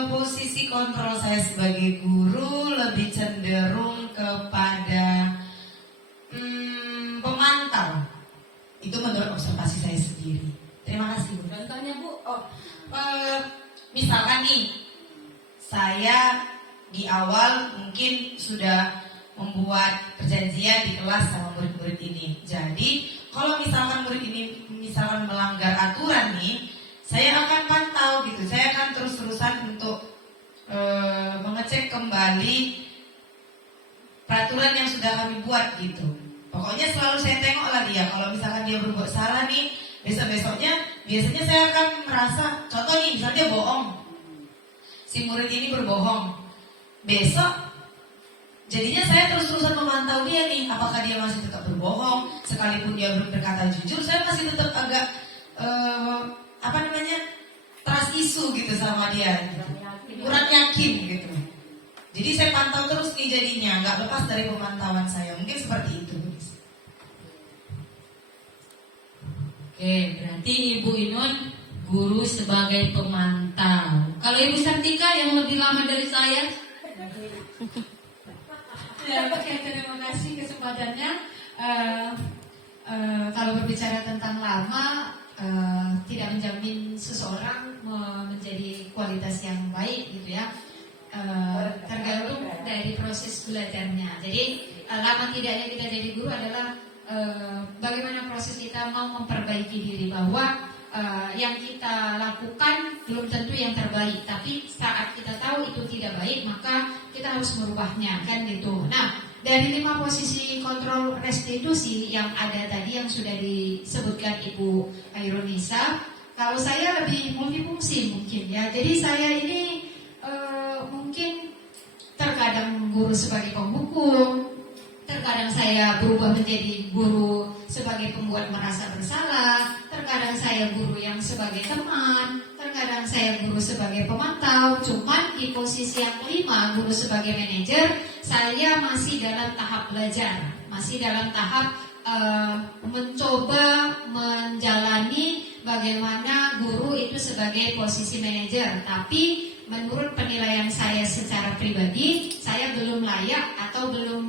posisi kontrol saya sebagai guru lebih cenderung kepada pemantau. Itu menurut observasi saya sendiri. Terima kasih Bu. Contohnya Bu, Misalkan nih, saya di awal mungkin sudah membuat perjanjian di kelas sama murid-murid ini. Jadi kalau misalkan murid ini misalkan melanggar aturan nih, saya akan pantau gitu. Saya akan terus-terusan untuk mengecek kembali peraturan yang sudah kami buat gitu. Pokoknya selalu saya tengok lah dia. Kalau misalkan dia berbuat salah nih, besok-besoknya biasanya saya akan merasa, contoh nih misalnya dia bohong, si murid ini berbohong, besok jadinya saya terus-terusan memantau dia nih, apakah dia masih tetap berbohong, sekalipun dia berkata jujur, saya masih tetap agak trust isu gitu sama dia, kurang yakin gitu. Jadi saya pantau terus nih jadinya, nggak lepas dari pemantauan saya. Mungkin seperti itu. Oke, berarti Ibu Inun guru sebagai pemantau. Kalau Ibu Sartika yang lebih lama dari saya? Ya, oke, terima kasih kesempatannya. Kalau berbicara tentang lama, tidak menjamin seseorang menjadi kualitas yang baik gitu ya. Tergantung dari proses belajarnya. Jadi lama tidaknya kita jadi guru adalah bagaimana proses kita mau memperbaiki diri, bahwa yang kita lakukan belum tentu yang terbaik, tapi saat kita tahu itu tidak baik maka kita harus merubahnya, kan gitu. Nah, dari 5 posisi kontrol restitusi yang ada tadi yang sudah disebutkan Ibu Hairunisa, kalau saya lebih multifungsi mungkin ya. Jadi saya ini mungkin terkadang guru sebagai penghukum, terkadang saya berubah menjadi guru sebagai pembuat merasa bersalah, terkadang saya guru yang sebagai teman, terkadang saya guru sebagai pemantau. Cuman di posisi yang kelima, guru sebagai manajer, saya masih dalam tahap belajar, masih dalam tahap mencoba menjalani bagaimana guru itu sebagai posisi manajer. Tapi menurut penilaian saya secara pribadi, saya belum layak atau belum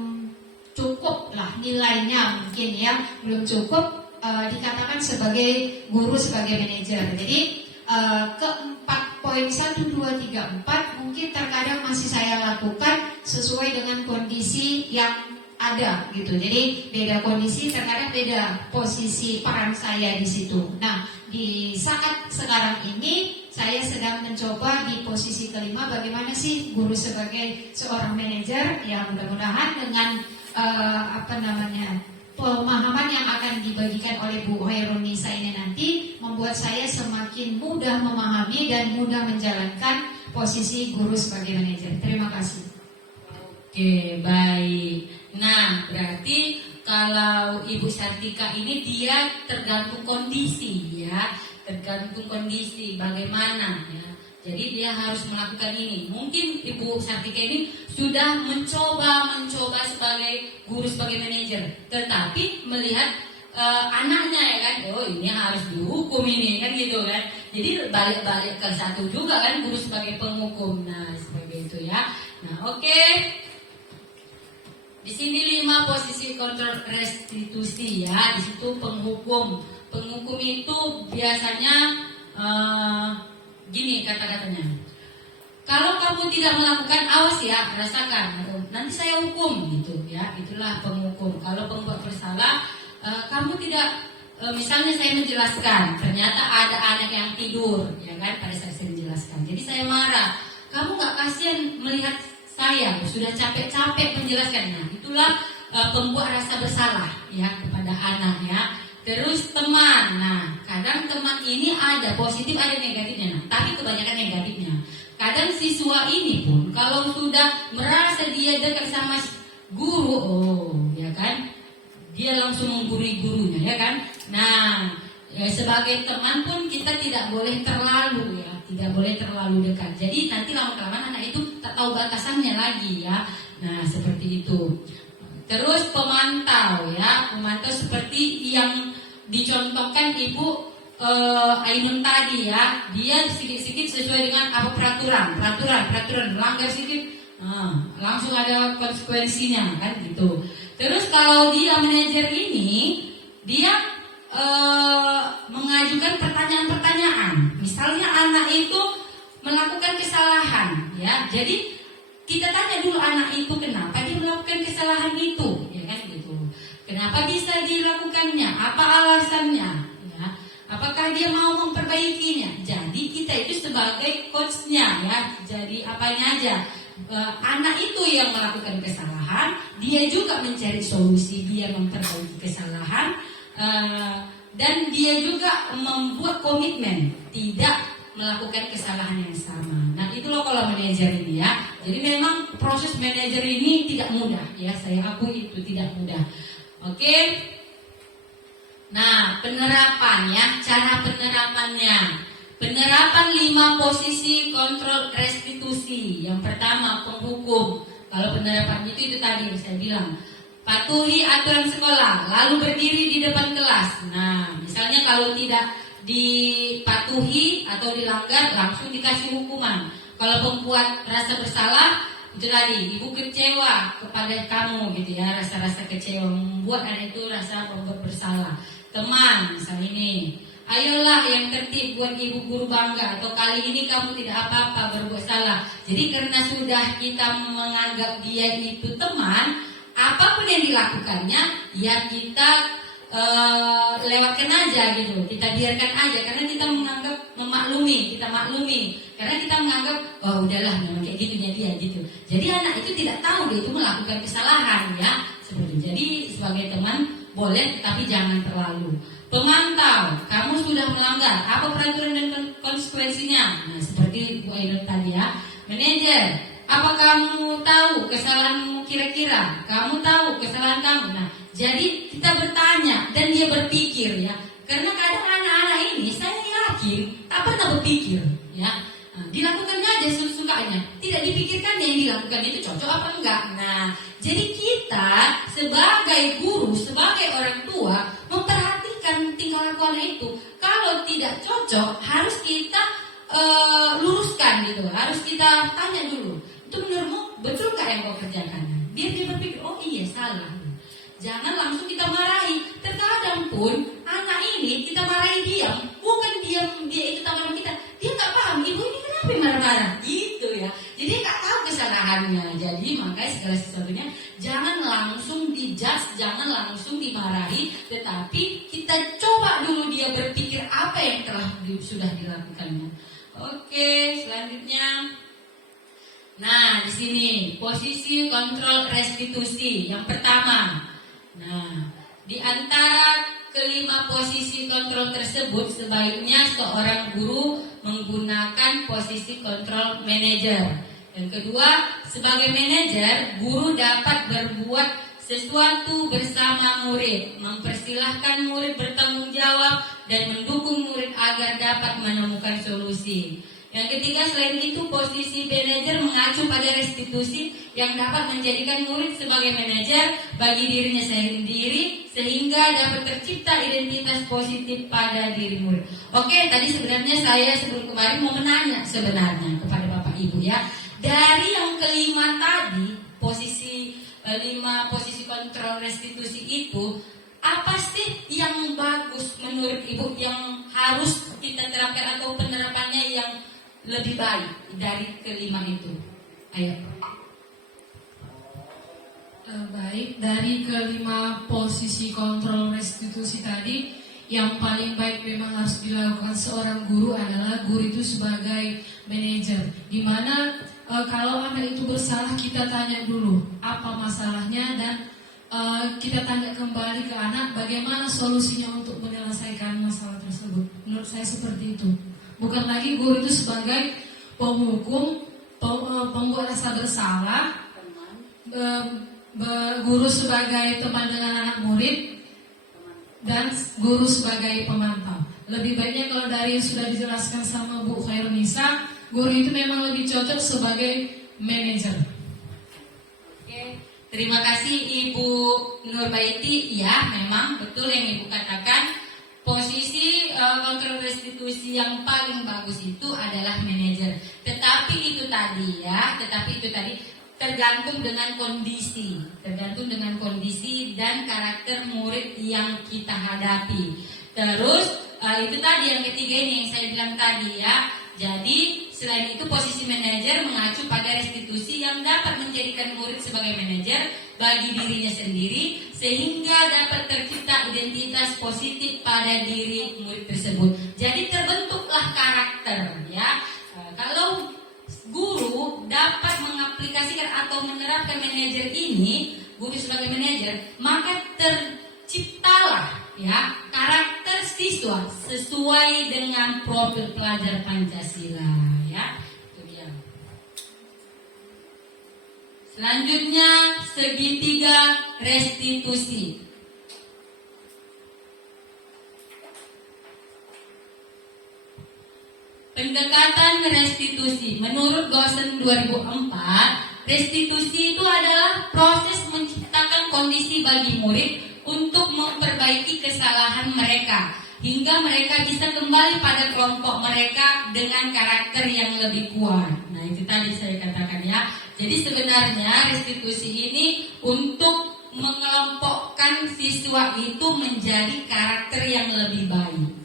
cukup lah nilainya, mungkin ya belum cukup dikatakan sebagai guru sebagai manajer. Jadi keempat poin 1, 2, 3, 4 mungkin terkadang masih saya lakukan sesuai dengan kondisi yang ada gitu. Jadi beda kondisi, terkadang beda posisi peran saya di situ. Nah, di saat sekarang ini saya sedang mencoba di posisi kelima, bagaimana sih guru sebagai seorang manajer. Ya mudah-mudahan dengan pemahaman yang akan dibagikan oleh Bu Hairunisa ini nanti membuat saya semakin mudah memahami dan mudah menjalankan posisi guru sebagai manajer. Terima kasih. Oke, baik. Nah, berarti kalau Ibu Sartika ini dia tergantung kondisi ya, tergantung kondisi bagaimana ya. Jadi dia harus melakukan ini. Mungkin Ibu Sartika ini sudah mencoba sebagai guru sebagai manajer, tetapi melihat anaknya ya kan, oh ini harus dihukum ini kan gitu kan. Jadi balik-balik ke satu juga kan, guru sebagai penghukum. Nah, seperti itu ya. Nah, oke. Di sini 5 posisi kontrol restitusi ya. Di situ penghukum. Penghukum itu biasanya gini kata-katanya. Kalau kamu tidak melakukan, awas ya, rasakan. Nanti saya hukum gitu ya. Itulah penghukum. Kalau pembuat bersalah, kamu tidak, misalnya saya menjelaskan, ternyata ada anak yang tidur, ya kan, pada saat saya menjelaskan. Jadi saya marah. Kamu nggak kasihan melihat saya sudah capek-capek menjelaskan. Nah, itulah pembuat rasa bersalah ya kepada anak ya. Terus teman, nah kadang teman ini ada positif ada negatifnya, nah, tapi kebanyakan negatifnya. Kadang siswa ini pun kalau sudah merasa dia dekat sama guru, oh ya kan, dia langsung menggurui gurunya ya kan. Nah sebagai teman pun kita tidak boleh terlalu ya, tidak boleh terlalu dekat. Jadi nanti lama-kelamaan anak itu tak tahu batasannya lagi ya. Nah seperti itu. Terus pemantau ya, pemantau seperti yang dicontohkan Ibu Ainun tadi ya, dia sedikit-sedikit sesuai dengan apa peraturan, melanggar sedikit, langsung ada konsekuensinya kan gitu. Terus kalau dia manajer ini, dia mengajukan pertanyaan-pertanyaan. Misalnya anak itu melakukan kesalahan, ya. Jadi kita tanya dulu anak itu kenapa dia melakukan kesalahan itu, ya kan gitu. Kenapa bisa dilakukannya? Apa alasannya? Ya. Apakah dia mau memperbaikinya? Jadi kita itu sebagai coachnya, ya. Jadi apanya aja. Anak itu yang melakukan kesalahan, dia juga mencari solusi, dia memperbaiki kesalahan, dan dia juga membuat komitmen tidak melakukan kesalahan yang sama. Nah itu loh kalau manajer ini ya. Jadi memang proses manajer ini tidak mudah ya. Saya akui itu tidak mudah. Oke. Nah penerapan ya, cara penerapannya. Penerapan 5 posisi kontrol restitusi. Yang pertama penghukum. Kalau penerapan itu tadi yang saya bilang. Patuhi aturan sekolah, lalu berdiri di depan kelas. Nah misalnya kalau tidak dipatuhi atau dilanggar langsung dikasih hukuman. Kalau membuat rasa bersalah itu tadi ibu kecewa kepada kamu gitu ya, rasa-rasa kecewa membuat anak itu rasa membuat bersalah. Teman misalnya ini, ayolah yang tertib buat ibu guru bangga, atau kali ini kamu tidak apa-apa berbuat salah. Jadi karena sudah kita menganggap dia itu teman, apapun yang dilakukannya ya kita lewatkan aja gitu, kita biarkan aja karena kita menganggap kita maklumi karena kita menganggap oh udahlah memang kayak gitunya dia gitu. Jadi anak itu tidak tahu dia itu melakukan kesalahan ya seperti itu. Jadi sebagai teman boleh tetapi jangan terlalu. Pemantau, kamu sudah melanggar apa peraturan dan konsekuensinya. Nah seperti Bu Ainun tadi ya. Manajer, apa kamu tahu kesalahanmu kira-kira? Kamu tahu kesalahan kamu? Nah jadi kita bertanya dan dia berpikir ya. Karena kadang anak-anak ini saya yakin tak pernah berpikir ya. Nah, dilakukannya aja sukanya. Tidak dipikirkan yang dilakukan itu cocok apa enggak. Nah, jadi kita sebagai guru, sebagai orang tua memperhatikan tingkah laku anak itu. Kalau tidak cocok harus kita luruskan gitu. Harus kita tanya dulu. Itu menurutmu betul nggak yang kau kerjakan? Biar dia berpikir oh iya salah. Jangan langsung kita marahi. Terkadang pun anak ini kita marahi diam, bukan dia itu sama kita. Dia nggak paham ibu ini kenapa marah-marah, gitu ya. Jadi nggak tahu kesalahannya. Jadi makanya segala sesuatunya jangan langsung dijudge, jangan langsung dimarahi, tetapi kita coba dulu dia berpikir apa yang sudah dilakukannya. Oke, selanjutnya. Nah, di sini posisi kontrol restitusi yang pertama. Nah, di antara kelima posisi kontrol tersebut sebaiknya seorang guru menggunakan posisi kontrol manajer. Yang kedua, sebagai manajer, guru dapat berbuat sesuatu bersama murid, mempersilahkan murid bertanggung jawab dan mendukung murid agar dapat menemukan solusi. Yang ketiga, selain itu posisi manajer mengacu pada restitusi yang dapat menjadikan murid sebagai manajer bagi dirinya sendiri sehingga dapat tercipta identitas positif pada diri murid. Oke, tadi sebenarnya saya sebelum kemarin mau menanya sebenarnya kepada Bapak Ibu ya. Dari yang kelima tadi, posisi 5 posisi kontrol restitusi itu apa sih yang bagus menurut Ibu yang harus kita terapkan atau penerapannya yang lebih baik dari kelima itu? Ayo. Baik, dari kelima posisi kontrol restitusi tadi, yang paling baik memang harus dilakukan seorang guru adalah guru itu sebagai manajer. Dimana kalau anak itu bersalah kita tanya dulu apa masalahnya dan kita tanya kembali ke anak bagaimana solusinya untuk menyelesaikan masalah tersebut. Menurut saya seperti itu. Bukan lagi guru itu sebagai penghukum, pembuat rasa bersalah, guru sebagai teman dengan anak murid, dan guru sebagai pemantau. Lebih baiknya kalau dari yang sudah dijelaskan sama Bu Khairunisa, guru itu memang lebih cocok sebagai manajer. Oke, terima kasih Ibu Nurbaiti. Ya, memang betul yang Ibu katakan. posisi kontrol restitusi yang paling bagus itu adalah manajer. Tetapi itu tadi tergantung dengan kondisi dan karakter murid yang kita hadapi. Terus itu tadi yang ketiga ini yang saya bilang tadi ya. Jadi selain itu posisi manajer mengacu pada restitusi yang dapat menjadikan murid sebagai manajer bagi dirinya sendiri sehingga dapat tercipta identitas positif pada diri murid tersebut. Jadi terbentuklah karakter ya. Kalau guru dapat mengaplikasikan atau menerapkan manajer ini, guru sebagai manajer, maka terciptalah ya karakter siswa sesuai dengan profil pelajar Pancasila ya. Itu dia. Selanjutnya segitiga restitusi. Pendekatan restitusi menurut Gosen 2004, restitusi itu adalah proses menciptakan kondisi bagi murid untuk memperbaiki kesalahan mereka hingga mereka bisa kembali pada kelompok mereka dengan karakter yang lebih kuat. Nah, itu tadi saya katakan ya. Jadi sebenarnya restitusi ini untuk mengelompokkan siswa itu menjadi karakter yang lebih baik.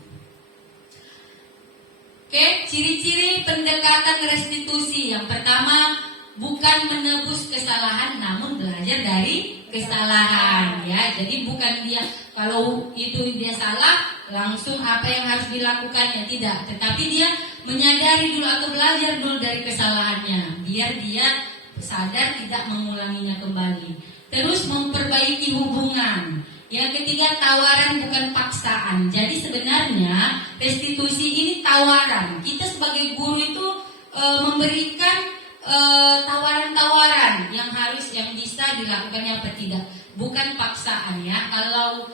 Oke, ciri-ciri pendekatan restitusi. Yang pertama, bukan menebus kesalahan namun belajar dari kesalahan ya. Jadi bukan dia kalau itu dia salah langsung apa yang harus dilakukannya, tidak, tetapi dia menyadari dulu atau belajar dulu dari kesalahannya biar dia sadar tidak mengulanginya kembali. Terus memperbaiki hubungan. Yang ketiga, tawaran bukan paksaan. Jadi sebenarnya restitusi ini tawaran. Kita sebagai guru itu memberikan tawaran-tawaran yang bisa dilakukannya apa tidak, bukan paksaan ya. Kalau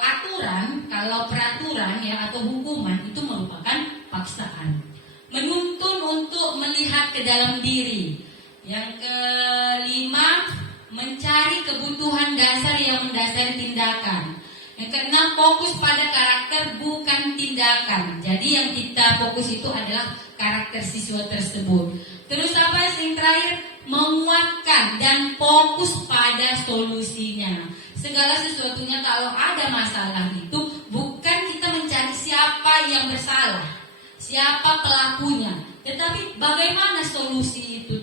aturan, kalau peraturan ya atau hukuman itu merupakan paksaan. Menuntun untuk melihat ke dalam diri. Yang kelima, mencari kebutuhan dasar yang mendasari tindakan. Yang keenam, fokus pada karakter bukan tindakan. Jadi yang kita fokus itu adalah karakter siswa tersebut. Terus apa yang terakhir, menguatkan dan fokus pada solusinya. Segala sesuatunya kalau ada masalah itu bukan kita mencari siapa yang bersalah, siapa pelakunya, tetapi bagaimana solusi itu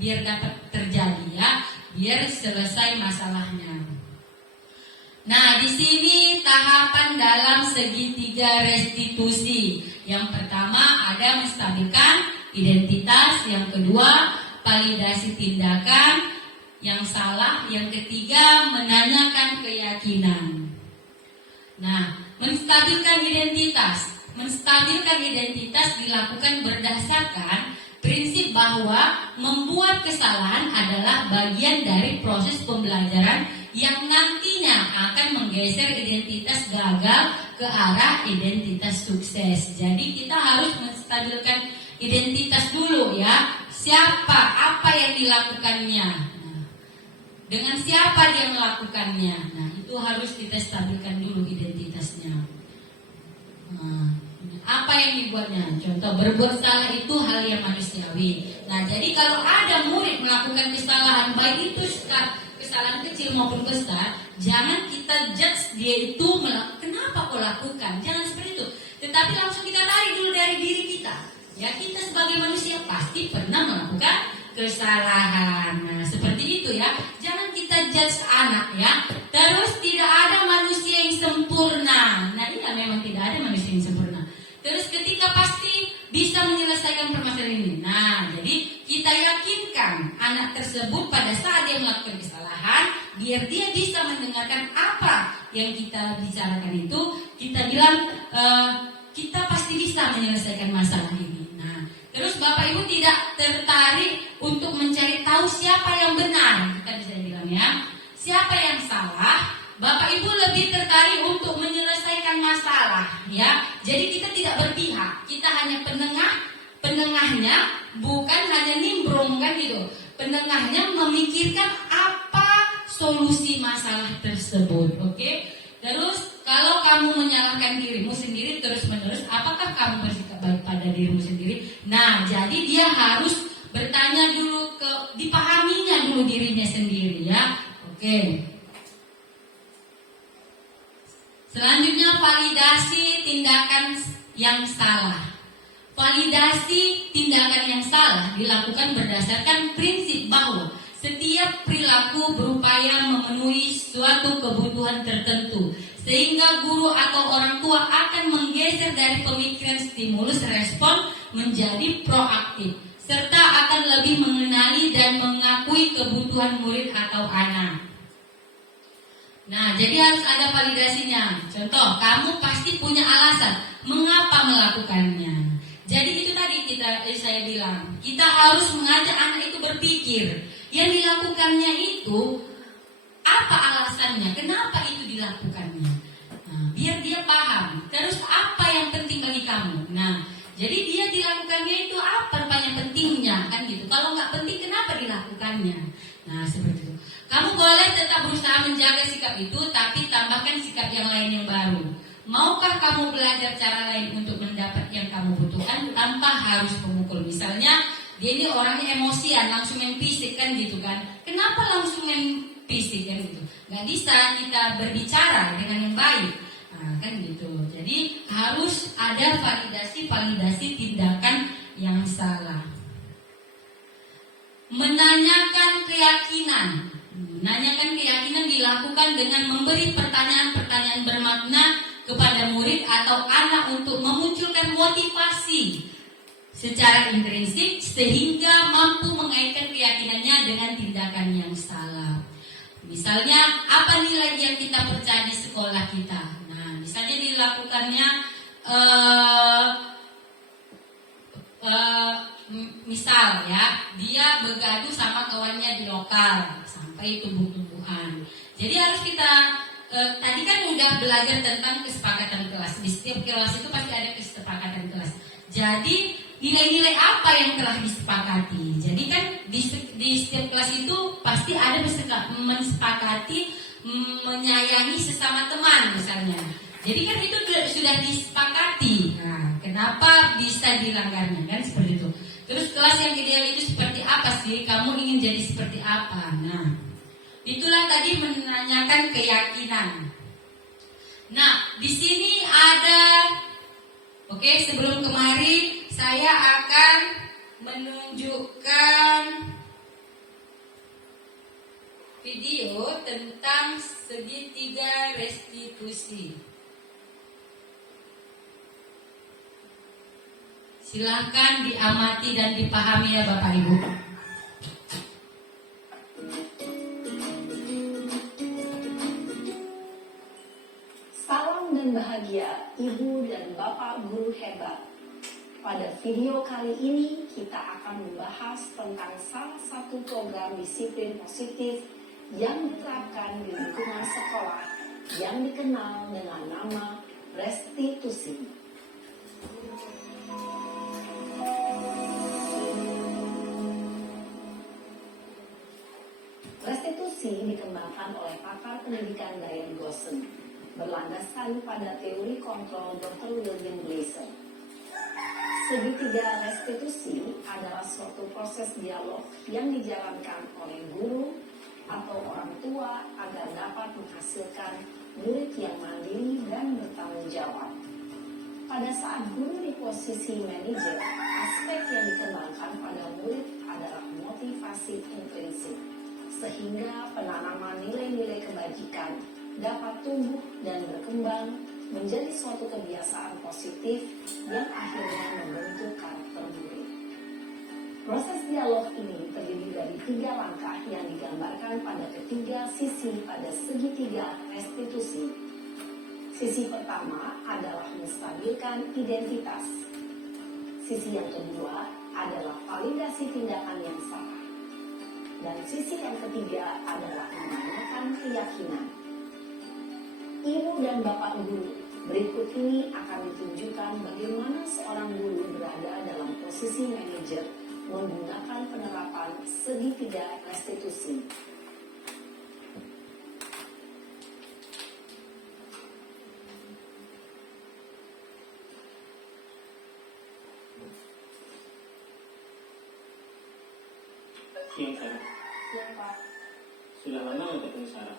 biar dapat terjadi ya, biar selesai masalahnya. Nah, di sini tahapan dalam segitiga restitusi. Yang pertama ada menstabilkan identitas, yang kedua validasi tindakan yang salah, yang ketiga menanyakan keyakinan. Nah, menstabilkan identitas dilakukan berdasarkan prinsip bahwa membuat kesalahan adalah bagian dari proses pembelajaran yang nantinya akan menggeser identitas gagal ke arah identitas sukses. Jadi kita harus menstabilkan identitas dulu ya. Siapa, apa yang dilakukannya, dengan siapa dia melakukannya. Nah, itu harus kita stabilkan dulu identitasnya. Apa yang dibuatnya? Contoh, berbuat salah itu hal yang manusiawi. Nah, jadi kalau ada murid melakukan kesalahan, baik itu kesalahan kecil maupun besar, jangan kita judge dia itu kenapa kau lakukan. Jangan seperti itu. Tetapi langsung kita tarik dulu dari diri kita. Ya, kita sebagai manusia pasti pernah melakukan kesalahan. Nah, seperti itu ya. Jangan kita judge anak ya. Terus tidak ada manusia yang sempurna. Nah, iya memang tidak ada manusia yang sempurna. Terus ketika pasti bisa menyelesaikan permasalahan ini. Nah, jadi kita yakinkan anak tersebut pada saat dia melakukan kesalahan, biar dia bisa mendengarkan apa yang kita bicarakan itu. Kita bilang kita pasti bisa menyelesaikan masalah ini. Nah, terus Bapak Ibu tidak tertarik untuk mencari tahu siapa yang benar. Tadi saya bilang ya, siapa yang salah. Bapak Ibu lebih tertarik untuk menyelesaikan masalah ya. Jadi kita tidak berpihak, kita hanya penengahnya, bukan hanya nimbrung kan gitu. Penengahnya memikirkan apa solusi masalah tersebut. Oke? Terus kalau kamu menyalahkan dulu dirinya sendiri ya. Oke. Selanjutnya validasi tindakan yang salah. Validasi tindakan yang salah dilakukan berdasarkan prinsip bahwa setiap perilaku berupaya memenuhi suatu kebutuhan tertentu, sehingga guru atau orang tua akan menggeser dari pemikiran stimulus respon menjadi proaktif, serta akan lebih mengenali dan mengakui kebutuhan murid atau anak. Nah, jadi harus ada validasinya. Contoh, kamu pasti punya alasan mengapa melakukannya. Jadi itu tadi saya bilang, kita harus mengajak anak itu berpikir. Yang dilakukannya itu apa alasannya? Kenapa itu dilakukannya? Nah, biar dia paham. Terus apa yang penting bagi kamu? Nah, jadi dia dilakukannya itu apa rupanya pentingnya kan gitu. Kalau nggak penting, kenapa dilakukannya? Nah, seperti itu. Kamu boleh tetap berusaha menjaga sikap itu, tapi tambahkan sikap yang lain yang baru. Maukah kamu belajar cara lain untuk mendapat yang kamu butuhkan tanpa harus memukul? Misalnya, dia ini orangnya emosian, langsung main fisik kan gitu kan. Kenapa langsung main fisik kan gitu? Gak bisa kita berbicara dengan yang baik. Nah, kan gitu. Jadi harus ada validasi tindakan yang salah. Menanyakan keyakinan. Menanyakan keyakinan dilakukan dengan memberi pertanyaan-pertanyaan bermakna kepada murid atau anak untuk memunculkan motivasi secara intrinsik sehingga mampu mengaitkan keyakinannya dengan tindakan yang salah. Misalnya, apa nilai yang kita percaya di sekolah kita? Nah, misalnya dilakukannya misal ya, dia bergaduh sama kawannya di lokal sampai tumbuh-tumbuhan. Jadi harus kita tadi kan udah belajar tentang kesepakatan kelas. Di setiap kelas itu pasti ada kesepakatan kelas. Jadi nilai-nilai apa yang telah disepakati? Jadi kan di setiap kelas itu pasti ada mensepakati menyayangi sesama teman misalnya. Jadi kan itu sudah disepakati. Nah, kenapa bisa dilanggarnya kan seperti itu? Terus kelas yang ideal itu seperti apa sih? Kamu ingin jadi seperti apa? Nah, itulah tadi menanyakan keyakinan. Nah, di sini ada, oke, sebelum kemarin saya akan menunjukkan video tentang segitiga restitusi. Silakan diamati dan dipahami ya Bapak Ibu. Salam dan bahagia Ibu dan Bapak guru hebat. Pada video kali ini kita akan membahas tentang salah satu program disiplin positif yang diterapkan di lingkungan sekolah yang dikenal dengan nama restitusi. Restitusi dikembangkan oleh pakar pendidikan Diane Gosson, berlandaskan pada teori kontrol Dr. William Glasser. Segitiga restitusi adalah suatu proses dialog yang dijalankan oleh guru atau orang tua agar dapat menghasilkan murid yang mandiri dan bertanggung jawab. Pada saat guru di posisi manajer, aspek yang dikembangkan pada murid adalah motivasi intrinsik, sehingga penanaman nilai-nilai kebajikan dapat tumbuh dan berkembang menjadi suatu kebiasaan positif yang akhirnya membentuk karakter murid. Proses dialog ini terdiri dari 3 langkah yang digambarkan pada ketiga sisi pada segitiga restitusi. Sisi pertama adalah menstabilkan identitas. Sisi yang kedua adalah validasi tindakan yang salah. Dan sisi yang ketiga adalah menanyakan keyakinan. Ibu dan Bapak guru, berikut ini akan ditunjukkan bagaimana seorang guru berada dalam posisi manajer menggunakan penerapan segitiga restitusi. Pinter. Ya Pak. Sudah lama nggak ketemu Sarah.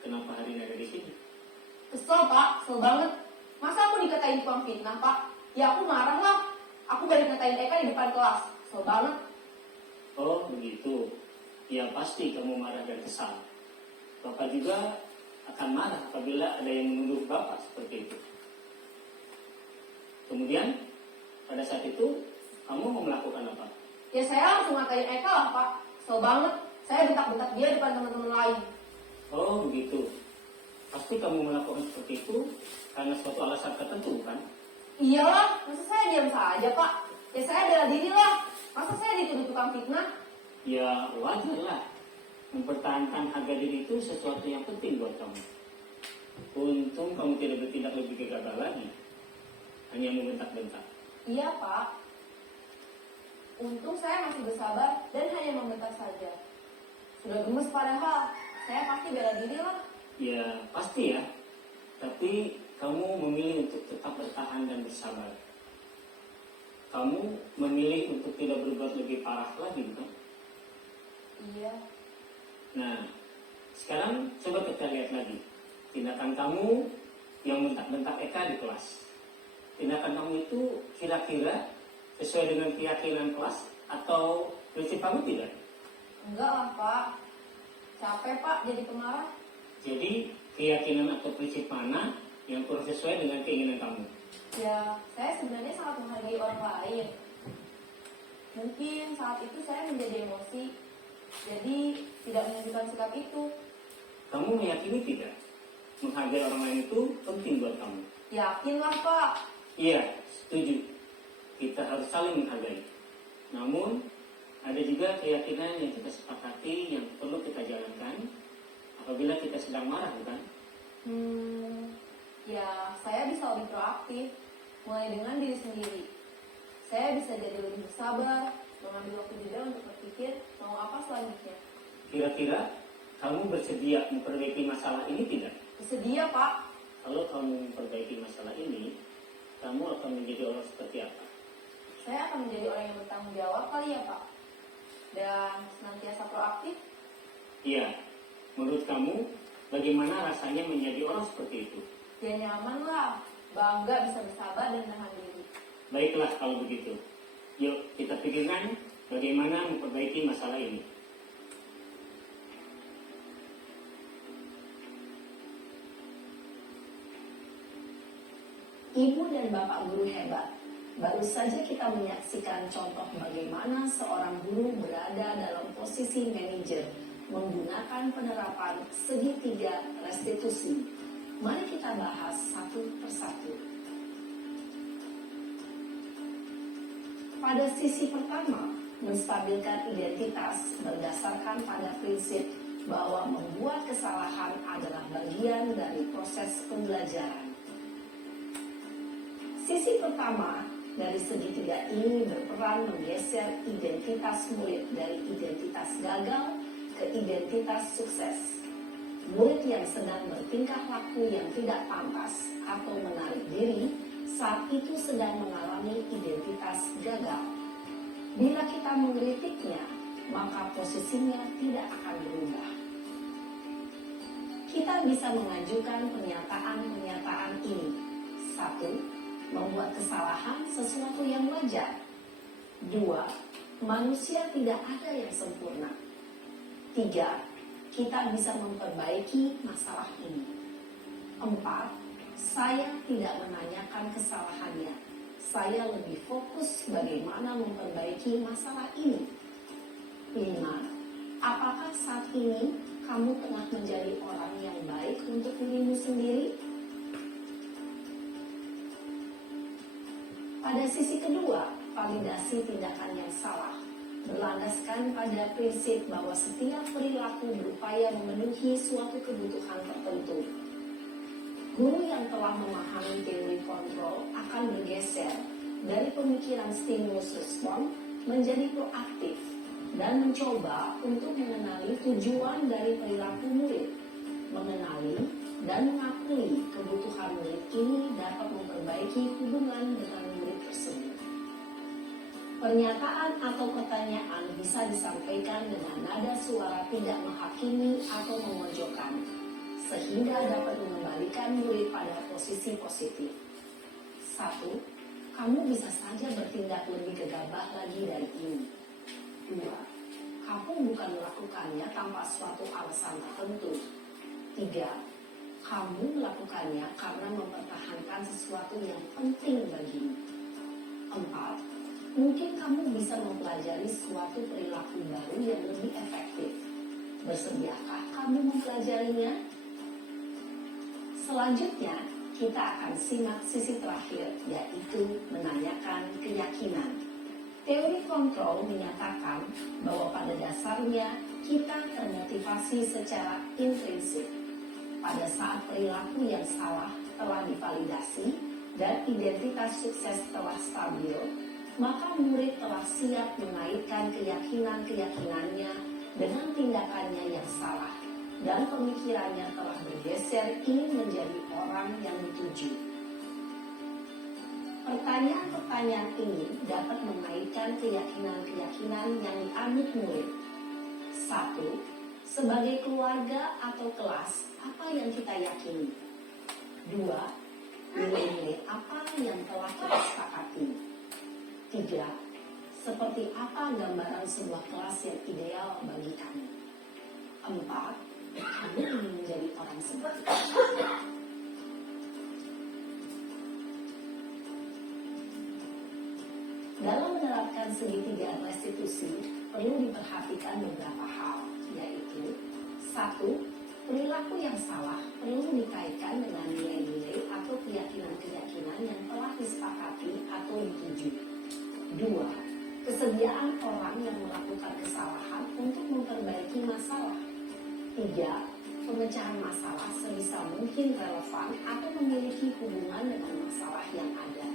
Kenapa hari ini ada di sini? Kesel Pak, kesel banget. Masa aku dikatain tukang fitnah Pak? Ya aku marah lah. Aku balik ngatain Eka di depan kelas. Kesel banget. Oh begitu. Ya pasti kamu marah dan kesal. Bapak juga akan marah apabila ada yang menuduh Bapak seperti itu. Kemudian pada saat itu kamu mau melakukan apa? Ya saya langsung ngatain Eka lah Pak. Kesel banget. Saya bentak-bentak dia depan teman-teman lain. Oh begitu. Pasti kamu melakukan seperti itu karena suatu alasan tertentu kan? Iyalah, masa saya diam saja Pak? Ya saya bela diri lah. Masa saya dituduh tukang fitnah? Ya wajar lah. Mempertahankan harga diri itu sesuatu yang penting buat kamu. Untung kamu tidak bertindak lebih gegabah lagi. Hanya membentak-bentak. Iya Pak. Untung saya masih bersabar dan hanya membentak saja. Sudah gemes padahal. Saya pasti bela diri lah. Ya pasti ya. Tapi kamu memilih untuk tetap bertahan dan bersabar. Kamu memilih untuk tidak berbuat lebih parah lagi bukan? Iya. Nah, sekarang coba kita lihat lagi tindakan kamu yang bentak-bentak Eka di kelas. Tindakan kamu itu kira-kira sesuai dengan keyakinan kelas atau prinsip kamu tidak? Enggak lah Pak. Capek Pak jadi pemarah. Jadi keyakinan atau prinsip mana yang kurang sesuai dengan keinginan kamu? Ya, saya sebenarnya sangat menghargai orang lain. Mungkin saat itu saya menjadi emosi, jadi tidak menunjukkan sikap itu. Kamu meyakini tidak? Menghargai orang lain itu penting buat kamu. Yakinlah Pak. Iya, setuju. Kita harus saling menghargai. Namun, ada juga keyakinan yang kita sepakati yang perlu kita jalankan apabila kita sedang marah, bukan? Ya saya bisa lebih proaktif, mulai dengan diri sendiri. Saya bisa jadi lebih bersabar, mengambil waktu jeda untuk berpikir mau apa selanjutnya. Kira-kira kamu bersedia memperbaiki masalah ini tidak? Bersedia Pak. Kalau kamu memperbaiki masalah ini, kamu akan menjadi orang seperti apa? Saya akan menjadi orang yang bertanggung jawab kali ya Pak. Dan senantiasa proaktif. Iya, menurut kamu bagaimana rasanya menjadi orang seperti itu? Ya nyaman lah, bangga bisa bersabar dan menahan diri. Baiklah kalau begitu. Yuk kita pikirkan bagaimana memperbaiki masalah ini. Ibu dan Bapak guru hebat. Baru saja kita menyaksikan contoh bagaimana seorang guru berada dalam posisi manajer menggunakan penerapan segitiga restitusi. Mari kita bahas satu persatu. Pada sisi pertama, menstabilkan identitas berdasarkan pada prinsip bahwa membuat kesalahan adalah bagian dari proses pembelajaran. Sisi pertama dari segitiga ini berperan menggeser identitas murid dari identitas gagal ke identitas sukses. Murid yang sedang bertingkah laku yang tidak pantas atau menarik diri saat itu sedang mengalami identitas gagal. Bila kita mengkritiknya, maka posisinya tidak akan berubah. Kita bisa mengajukan pernyataan-pernyataan ini. 1. Membuat kesalahan sesuatu yang wajar. 2. Manusia tidak ada yang sempurna. 3. Kita bisa memperbaiki masalah ini. 4. Saya tidak menanyakan kesalahannya. Saya lebih fokus bagaimana memperbaiki masalah ini. 5. Apakah saat ini kamu tengah menjadi orang yang baik untuk dirimu sendiri? Pada sisi kedua, validasi tindakan yang salah berlandaskan pada prinsip bahwa setiap perilaku berupaya memenuhi suatu kebutuhan tertentu. Guru yang telah memahami teori kontrol akan bergeser dari pemikiran stimulus respon menjadi proaktif dan mencoba untuk mengenali tujuan dari perilaku murid, mengenali dan mengakui kebutuhan murid ini dapat memperbaiki hubungan dengan murid tersebut. Pernyataan atau pertanyaan bisa disampaikan dengan nada suara tidak menghakimi atau memojokkan, sehingga dapat mengembalikan murid pada posisi positif. 1. Kamu bisa saja bertindak lebih gegabah lagi dari ini. 2. Kamu bukan melakukannya tanpa suatu alasan tertentu. 3. Kamu melakukannya karena mempertahankan sesuatu yang penting bagimu. 4. Mungkin kamu bisa mempelajari suatu perilaku baru yang lebih efektif. Bersediakah kamu mempelajarinya? Selanjutnya, kita akan simak sisi terakhir, yaitu menanyakan keyakinan. Teori kontrol menyatakan bahwa pada dasarnya kita termotivasi secara intrinsik. Pada saat perilaku yang salah telah divalidasi dan identitas sukses telah stabil, maka murid telah siap mengaitkan keyakinan-keyakinannya dengan tindakannya yang salah, dan pemikirannya telah bergeser ingin menjadi orang yang dituju. Pertanyaan-pertanyaan ini dapat mengaitkan keyakinan-keyakinan yang dianut murid. 1. Sebagai keluarga atau kelas, apa yang kita yakini? 2. Nilai-nilai apa yang telah kita sepakati? 3. Seperti apa gambaran sebuah kelas yang ideal bagi kamu? 4. Kamu ingin menjadi orang seperti apa? Dalam menerapkan segitiga restitusi, perlu diperhatikan beberapa hal, yaitu 1. Perilaku yang salah perlu dikaitkan dengan nilai-nilai atau keyakinan-keyakinan yang telah disepakati atau dituju. 2. Kesediaan orang yang melakukan kesalahan untuk memperbaiki masalah. 3. Pemecahan masalah sebisa mungkin relevan atau memiliki hubungan dengan masalah yang ada.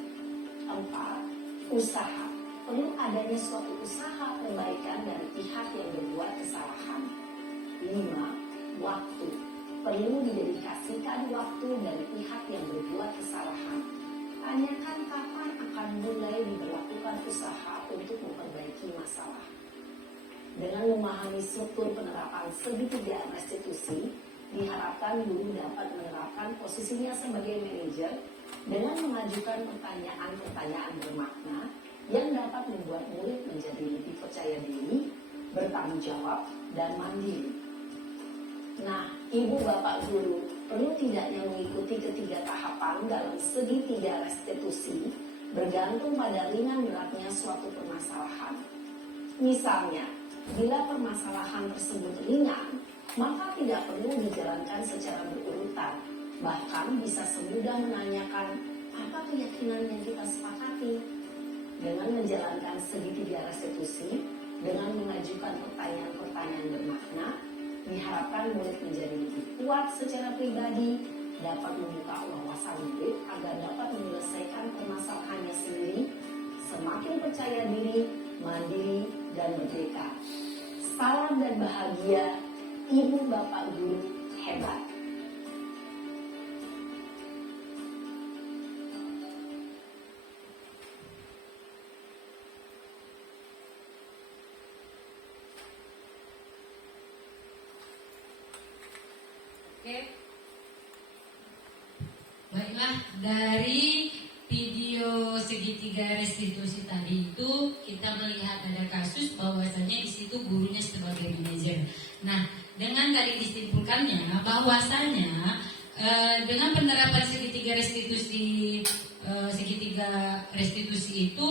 4. Usaha. Perlu adanya suatu usaha perbaikan dari pihak yang berbuat kesalahan. 5. Waktu. Perlu didedikasikan waktu dari pihak yang berbuat kesalahan. Tanyakan kapan akan mulai diberlakukan usaha untuk memperbaiki masalah. Dengan memahami struktur penerapan segitiga restitusi, diharapkan guru dapat menerapkan posisinya sebagai manajer dengan mengajukan pertanyaan-pertanyaan bermakna yang dapat membuat murid menjadi lebih percaya diri, bertanggung jawab, dan mandiri. Nah, Ibu Bapak Guru, perlu tidaknya mengikuti ketiga tahapan dalam segitiga restitusi bergantung pada ringan beratnya suatu permasalahan. Misalnya, bila permasalahan tersebut ringan, maka tidak perlu dijalankan secara berurutan. Bahkan bisa semudah menanyakan apa keyakinan yang kita sepakati. Dengan menjalankan segitiga restitusi, dengan mengajukan pertanyaan-pertanyaan bermakna, diharapkan murid menjadi lebih kuat secara pribadi, dapat membuka wawasan murid agar dapat menyelesaikan permasalahannya sendiri, semakin percaya diri, mandiri, dan merdeka. Salam dan bahagia, Ibu Bapak Guru hebat. Oke. Baiklah, dari video segitiga restitusi tadi itu kita melihat ada kasus bahwasanya di situ gurunya sebagai manajer. Nah, dengan tadi disimpulkannya bahwasanya dengan penerapan segitiga restitusi itu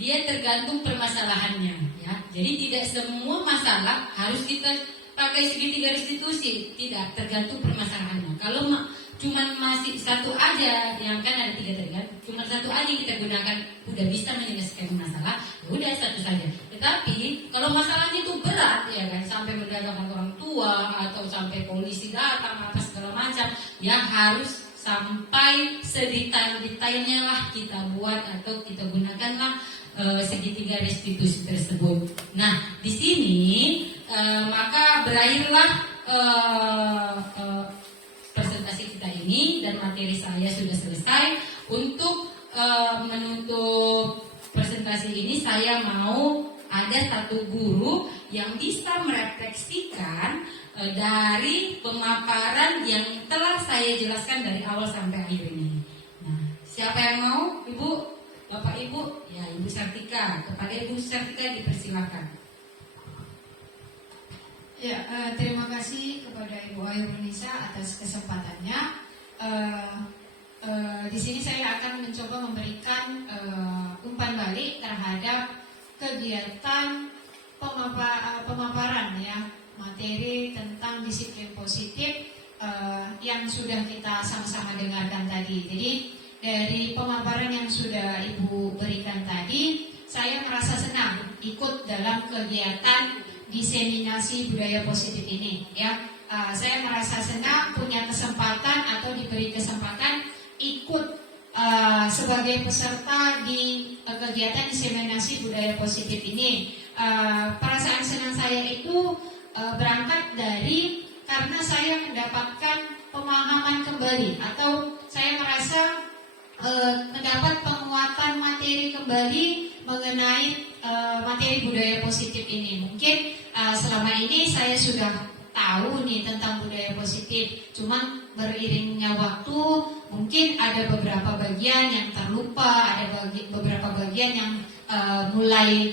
dia tergantung permasalahannya, ya. Jadi tidak semua masalah harus kita pakai segitiga restitusi, tidak, tergantung permasalahannya. Kalau cuman masih satu aja, yang kan ada 3 tadi kan, cuma satu aja kita gunakan udah bisa menyelesaikan masalah, ya udah satu saja. Tetapi kalau masalahnya itu berat, ya kan, sampai mendatangi orang tua atau sampai polisi datang apa segala macam, ya harus sampai sedetail-detailnya lah kita buat atau kita gunakanlah segitiga restitusi tersebut. Nah, di sini maka berakhirlah presentasi kita ini dan materi saya sudah selesai. Untuk menutup presentasi ini saya mau ada satu guru yang bisa merefleksikan dari pemaparan yang telah saya jelaskan dari awal sampai akhir ini. Nah, siapa yang mau? Ibu, Bapak Ibu? Ya, Ibu Sartika. Kepada Ibu Sartika dipersilakan. Ya, terima kasih kepada Ibu Airunisa atas kesempatannya. Di sini saya akan mencoba memberikan umpan balik terhadap kegiatan pemaparan ya materi tentang disiplin positif yang sudah kita sama-sama dengarkan tadi. Jadi dari pemaparan yang sudah Ibu berikan tadi, saya merasa senang ikut dalam kegiatan diseminasi budaya positif ini ya. Saya merasa senang punya kesempatan atau diberi kesempatan ikut sebagai peserta di kegiatan diseminasi budaya positif ini. Perasaan senang saya itu berangkat dari karena saya mendapatkan pemahaman kembali atau saya merasa mendapat penguatan materi kembali mengenai materi budaya positif ini. Mungkin selama ini saya sudah tahu nih tentang budaya positif, cuman beriringnya waktu mungkin ada beberapa bagian yang terlupa, ada beberapa bagian yang mulai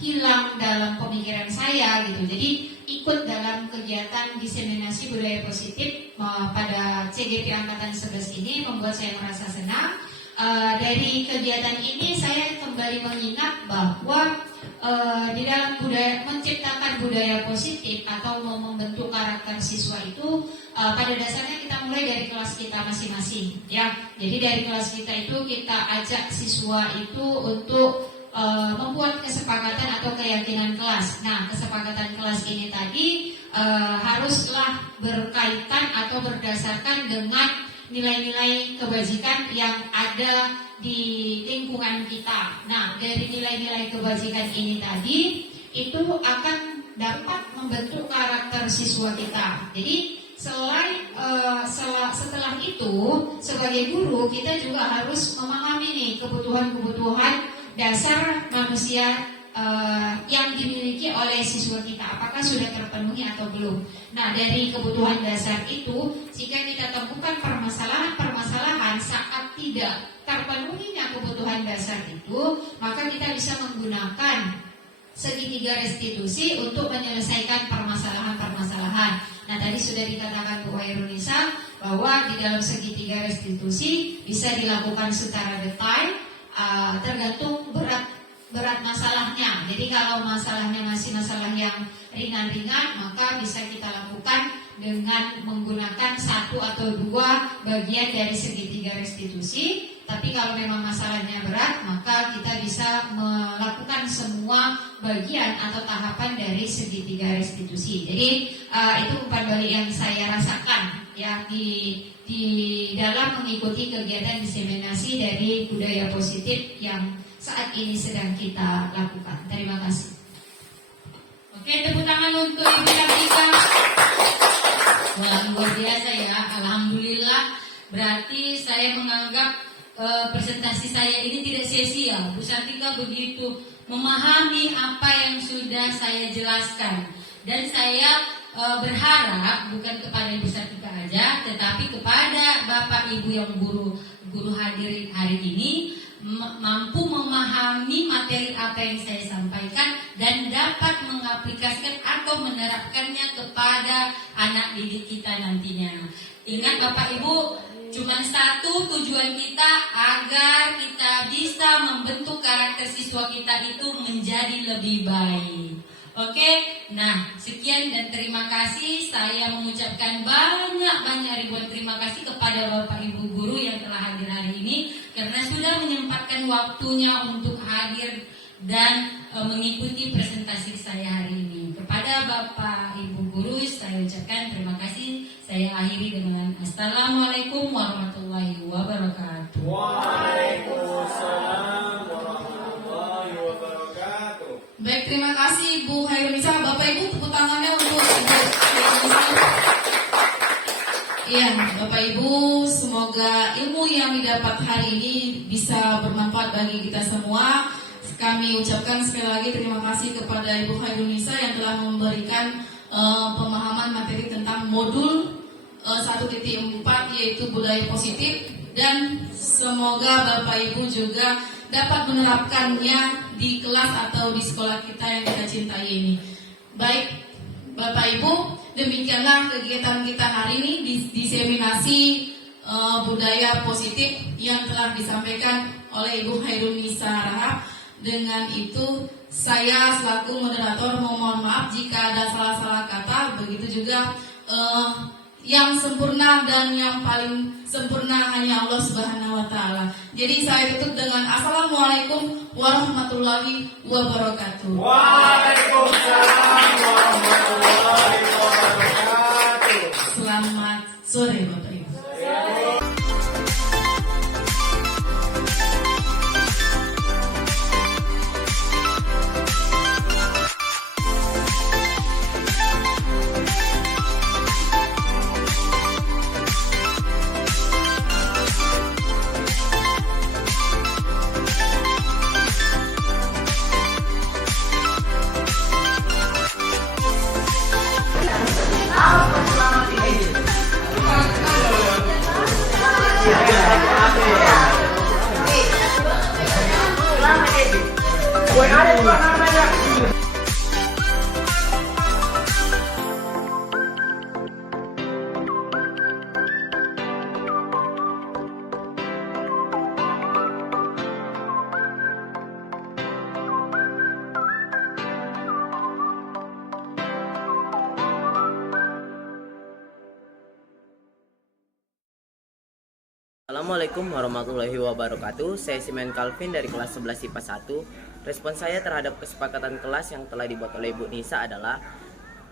hilang dalam pemikiran saya gitu. Jadi ikut dalam kegiatan diseminasi budaya positif pada CGP Angkatan 11 ini membuat saya merasa senang. Dari kegiatan ini saya kembali mengingat bahwa di dalam menciptakan budaya positif atau membentuk karakter siswa itu pada dasarnya kita mulai dari kelas kita masing-masing ya. Jadi dari kelas kita itu kita ajak siswa itu untuk membuat kesepakatan atau keyakinan kelas. Nah, kesepakatan kelas ini tadi haruslah berkaitan atau berdasarkan dengan nilai-nilai kebajikan yang ada di lingkungan kita. Nah, dari nilai-nilai kebajikan ini tadi itu akan dapat membentuk karakter siswa kita. Jadi setelah itu sebagai guru kita juga harus memahami nih kebutuhan-kebutuhan dasar manusia yang dimiliki oleh siswa kita, apakah sudah terpenuhi atau belum. Nah, dari kebutuhan dasar itu, jika kita temukan permasalahan saat tidak terpenuhinya kebutuhan dasar itu, maka kita bisa menggunakan segitiga restitusi untuk menyelesaikan permasalahan-permasalahan. Nah, tadi sudah dikatakan Bu Airunisa bahwa di dalam segitiga restitusi bisa dilakukan secara detail, tergantung berat masalahnya. Jadi kalau masalahnya masih masalah yang ringan-ringan, maka bisa kita lakukan dengan menggunakan satu atau dua bagian dari segitiga restitusi. Tapi kalau memang masalahnya berat, maka kita bisa melakukan semua bagian atau tahapan dari segitiga restitusi. Jadi itu umpan balik yang saya rasakan ya di dalam mengikuti kegiatan diseminasi dari budaya positif yang saat ini sedang kita lakukan. Terima kasih. Oke, tepuk tangan untuk Ibu Sartika. Wah, luar biasa ya. Alhamdulillah. Berarti saya menganggap presentasi saya ini tidak sia-sia. Bu Sartika begitu memahami apa yang sudah saya jelaskan. Dan saya berharap bukan kepada Ibu Sartika aja, tetapi kepada Bapak Ibu yang guru hadir hari ini mampu memahami materi apa yang saya sampaikan dan dapat mengaplikasikan atau menerapkannya kepada anak didik kita nantinya. Ingat Bapak Ibu, cuma satu tujuan kita agar kita bisa membentuk karakter siswa kita itu menjadi lebih baik. Oke, nah sekian dan terima kasih. Saya mengucapkan banyak ribuan terima kasih kepada Bapak Ibu guru yang telah hadir hari ini karena sudah menyempatkan waktunya untuk hadir dan mengikuti presentasi saya hari ini. Kepada Bapak Ibu guru saya ucapkan terima kasih. Saya akhiri dengan Assalamualaikum warahmatullahi wabarakatuh. Waalaikumsalam warahmatullahi wabarakatuh. Baik, terima kasih Bu Hairunisa. Bapak Ibu tepuk tangannya untuk Ibu Hairunisa. Iya, Bapak Ibu, semoga ilmu yang didapat hari ini bisa bisa bermanfaat bagi kita semua. Kami ucapkan sekali lagi terima kasih kepada Ibu Khairunisa yang telah memberikan pemahaman materi tentang modul 1.4 yaitu budaya positif, dan semoga Bapak Ibu juga dapat menerapkannya di kelas atau di sekolah kita yang kita cintai ini. Baik Bapak Ibu, demikianlah kegiatan kita hari ini, diseminasi budaya positif yang telah disampaikan oleh Ibu Khairunisa Rahab. Dengan itu saya selaku moderator mohon maaf jika ada salah-salah kata. Begitu juga yang sempurna dan yang paling sempurna hanya Allah Subhanahu wa Ta'ala. Jadi saya tutup dengan Assalamualaikum warahmatullahi wabarakatuh. Waalaikumsalam warahmatullahi wabarakatuh. Selamat sore Bapak Ibu. Assalamualaikum warahmatullahi wabarakatuh. Saya Simen Calvin dari kelas 11 IPA 1. Respon saya terhadap kesepakatan kelas yang telah dibuat oleh Ibu Nisa adalah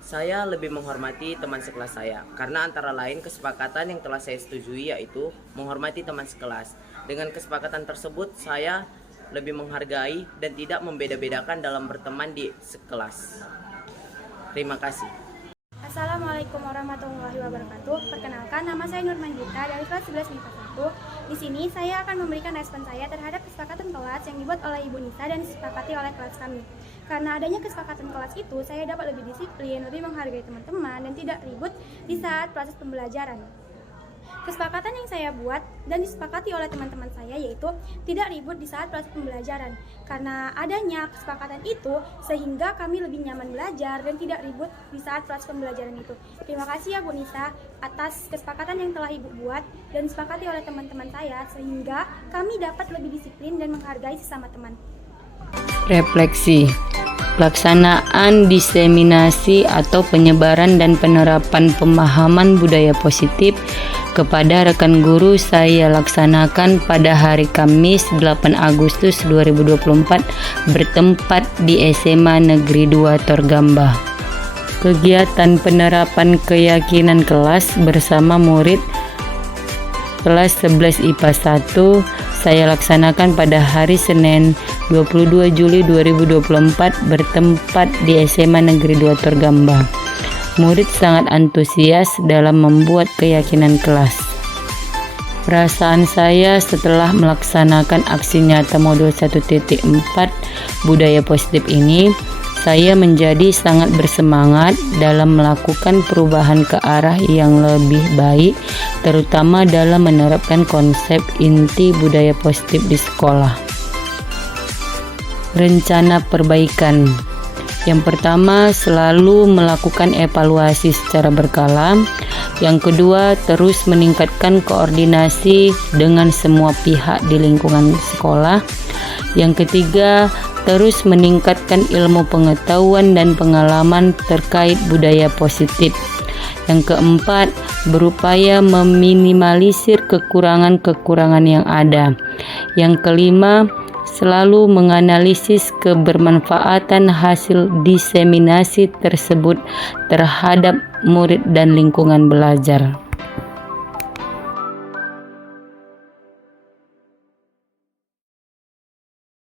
saya lebih menghormati teman sekelas saya, karena antara lain kesepakatan yang telah saya setujui yaitu menghormati teman sekelas. Dengan kesepakatan tersebut saya lebih menghargai dan tidak membeda-bedakan dalam berteman di sekelas. Terima kasih. Assalamualaikum warahmatullahi wabarakatuh. Perkenalkan, nama saya Nurmanjita dari kelas 11 IPA 1. Di sini saya akan memberikan respon saya terhadap kesepakatan kelas yang dibuat oleh Ibu Nisa dan disepakati oleh kelas kami. Karena adanya kesepakatan kelas itu, saya dapat lebih disiplin, lebih menghargai teman-teman, dan tidak ribut di saat proses pembelajaran. Kesepakatan yang saya buat dan disepakati oleh teman-teman saya yaitu tidak ribut di saat proses pembelajaran. Karena adanya kesepakatan itu sehingga kami lebih nyaman belajar dan tidak ribut di saat proses pembelajaran itu. Terima kasih ya Bu Nisa atas kesepakatan yang telah Ibu buat dan disepakati oleh teman-teman saya sehingga kami dapat lebih disiplin dan menghargai sesama teman. Refleksi. Pelaksanaan diseminasi atau penyebaran dan penerapan pemahaman budaya positif kepada rekan guru saya laksanakan pada hari Kamis 8 Agustus 2024 bertempat di SMA Negeri 2 Torgamba. Kegiatan penerapan keyakinan kelas bersama murid kelas 11 IPA 1 saya laksanakan pada hari Senin 22 Juli 2024 bertempat di SMA Negeri 2 Torgamba. Murid sangat antusias dalam membuat keyakinan kelas. Perasaan saya setelah melaksanakan aksi nyata modul 1.4 budaya positif ini, saya menjadi sangat bersemangat dalam melakukan perubahan ke arah yang lebih baik, terutama dalam menerapkan konsep inti budaya positif di sekolah. Rencana perbaikan. Yang pertama, selalu melakukan evaluasi secara berkala. Yang kedua, terus meningkatkan koordinasi dengan semua pihak di lingkungan sekolah. Yang ketiga, terus meningkatkan ilmu pengetahuan dan pengalaman terkait budaya positif. Yang keempat, berupaya meminimalisir kekurangan-kekurangan yang ada. Yang kelima, selalu menganalisis kebermanfaatan hasil diseminasi tersebut terhadap murid dan lingkungan belajar.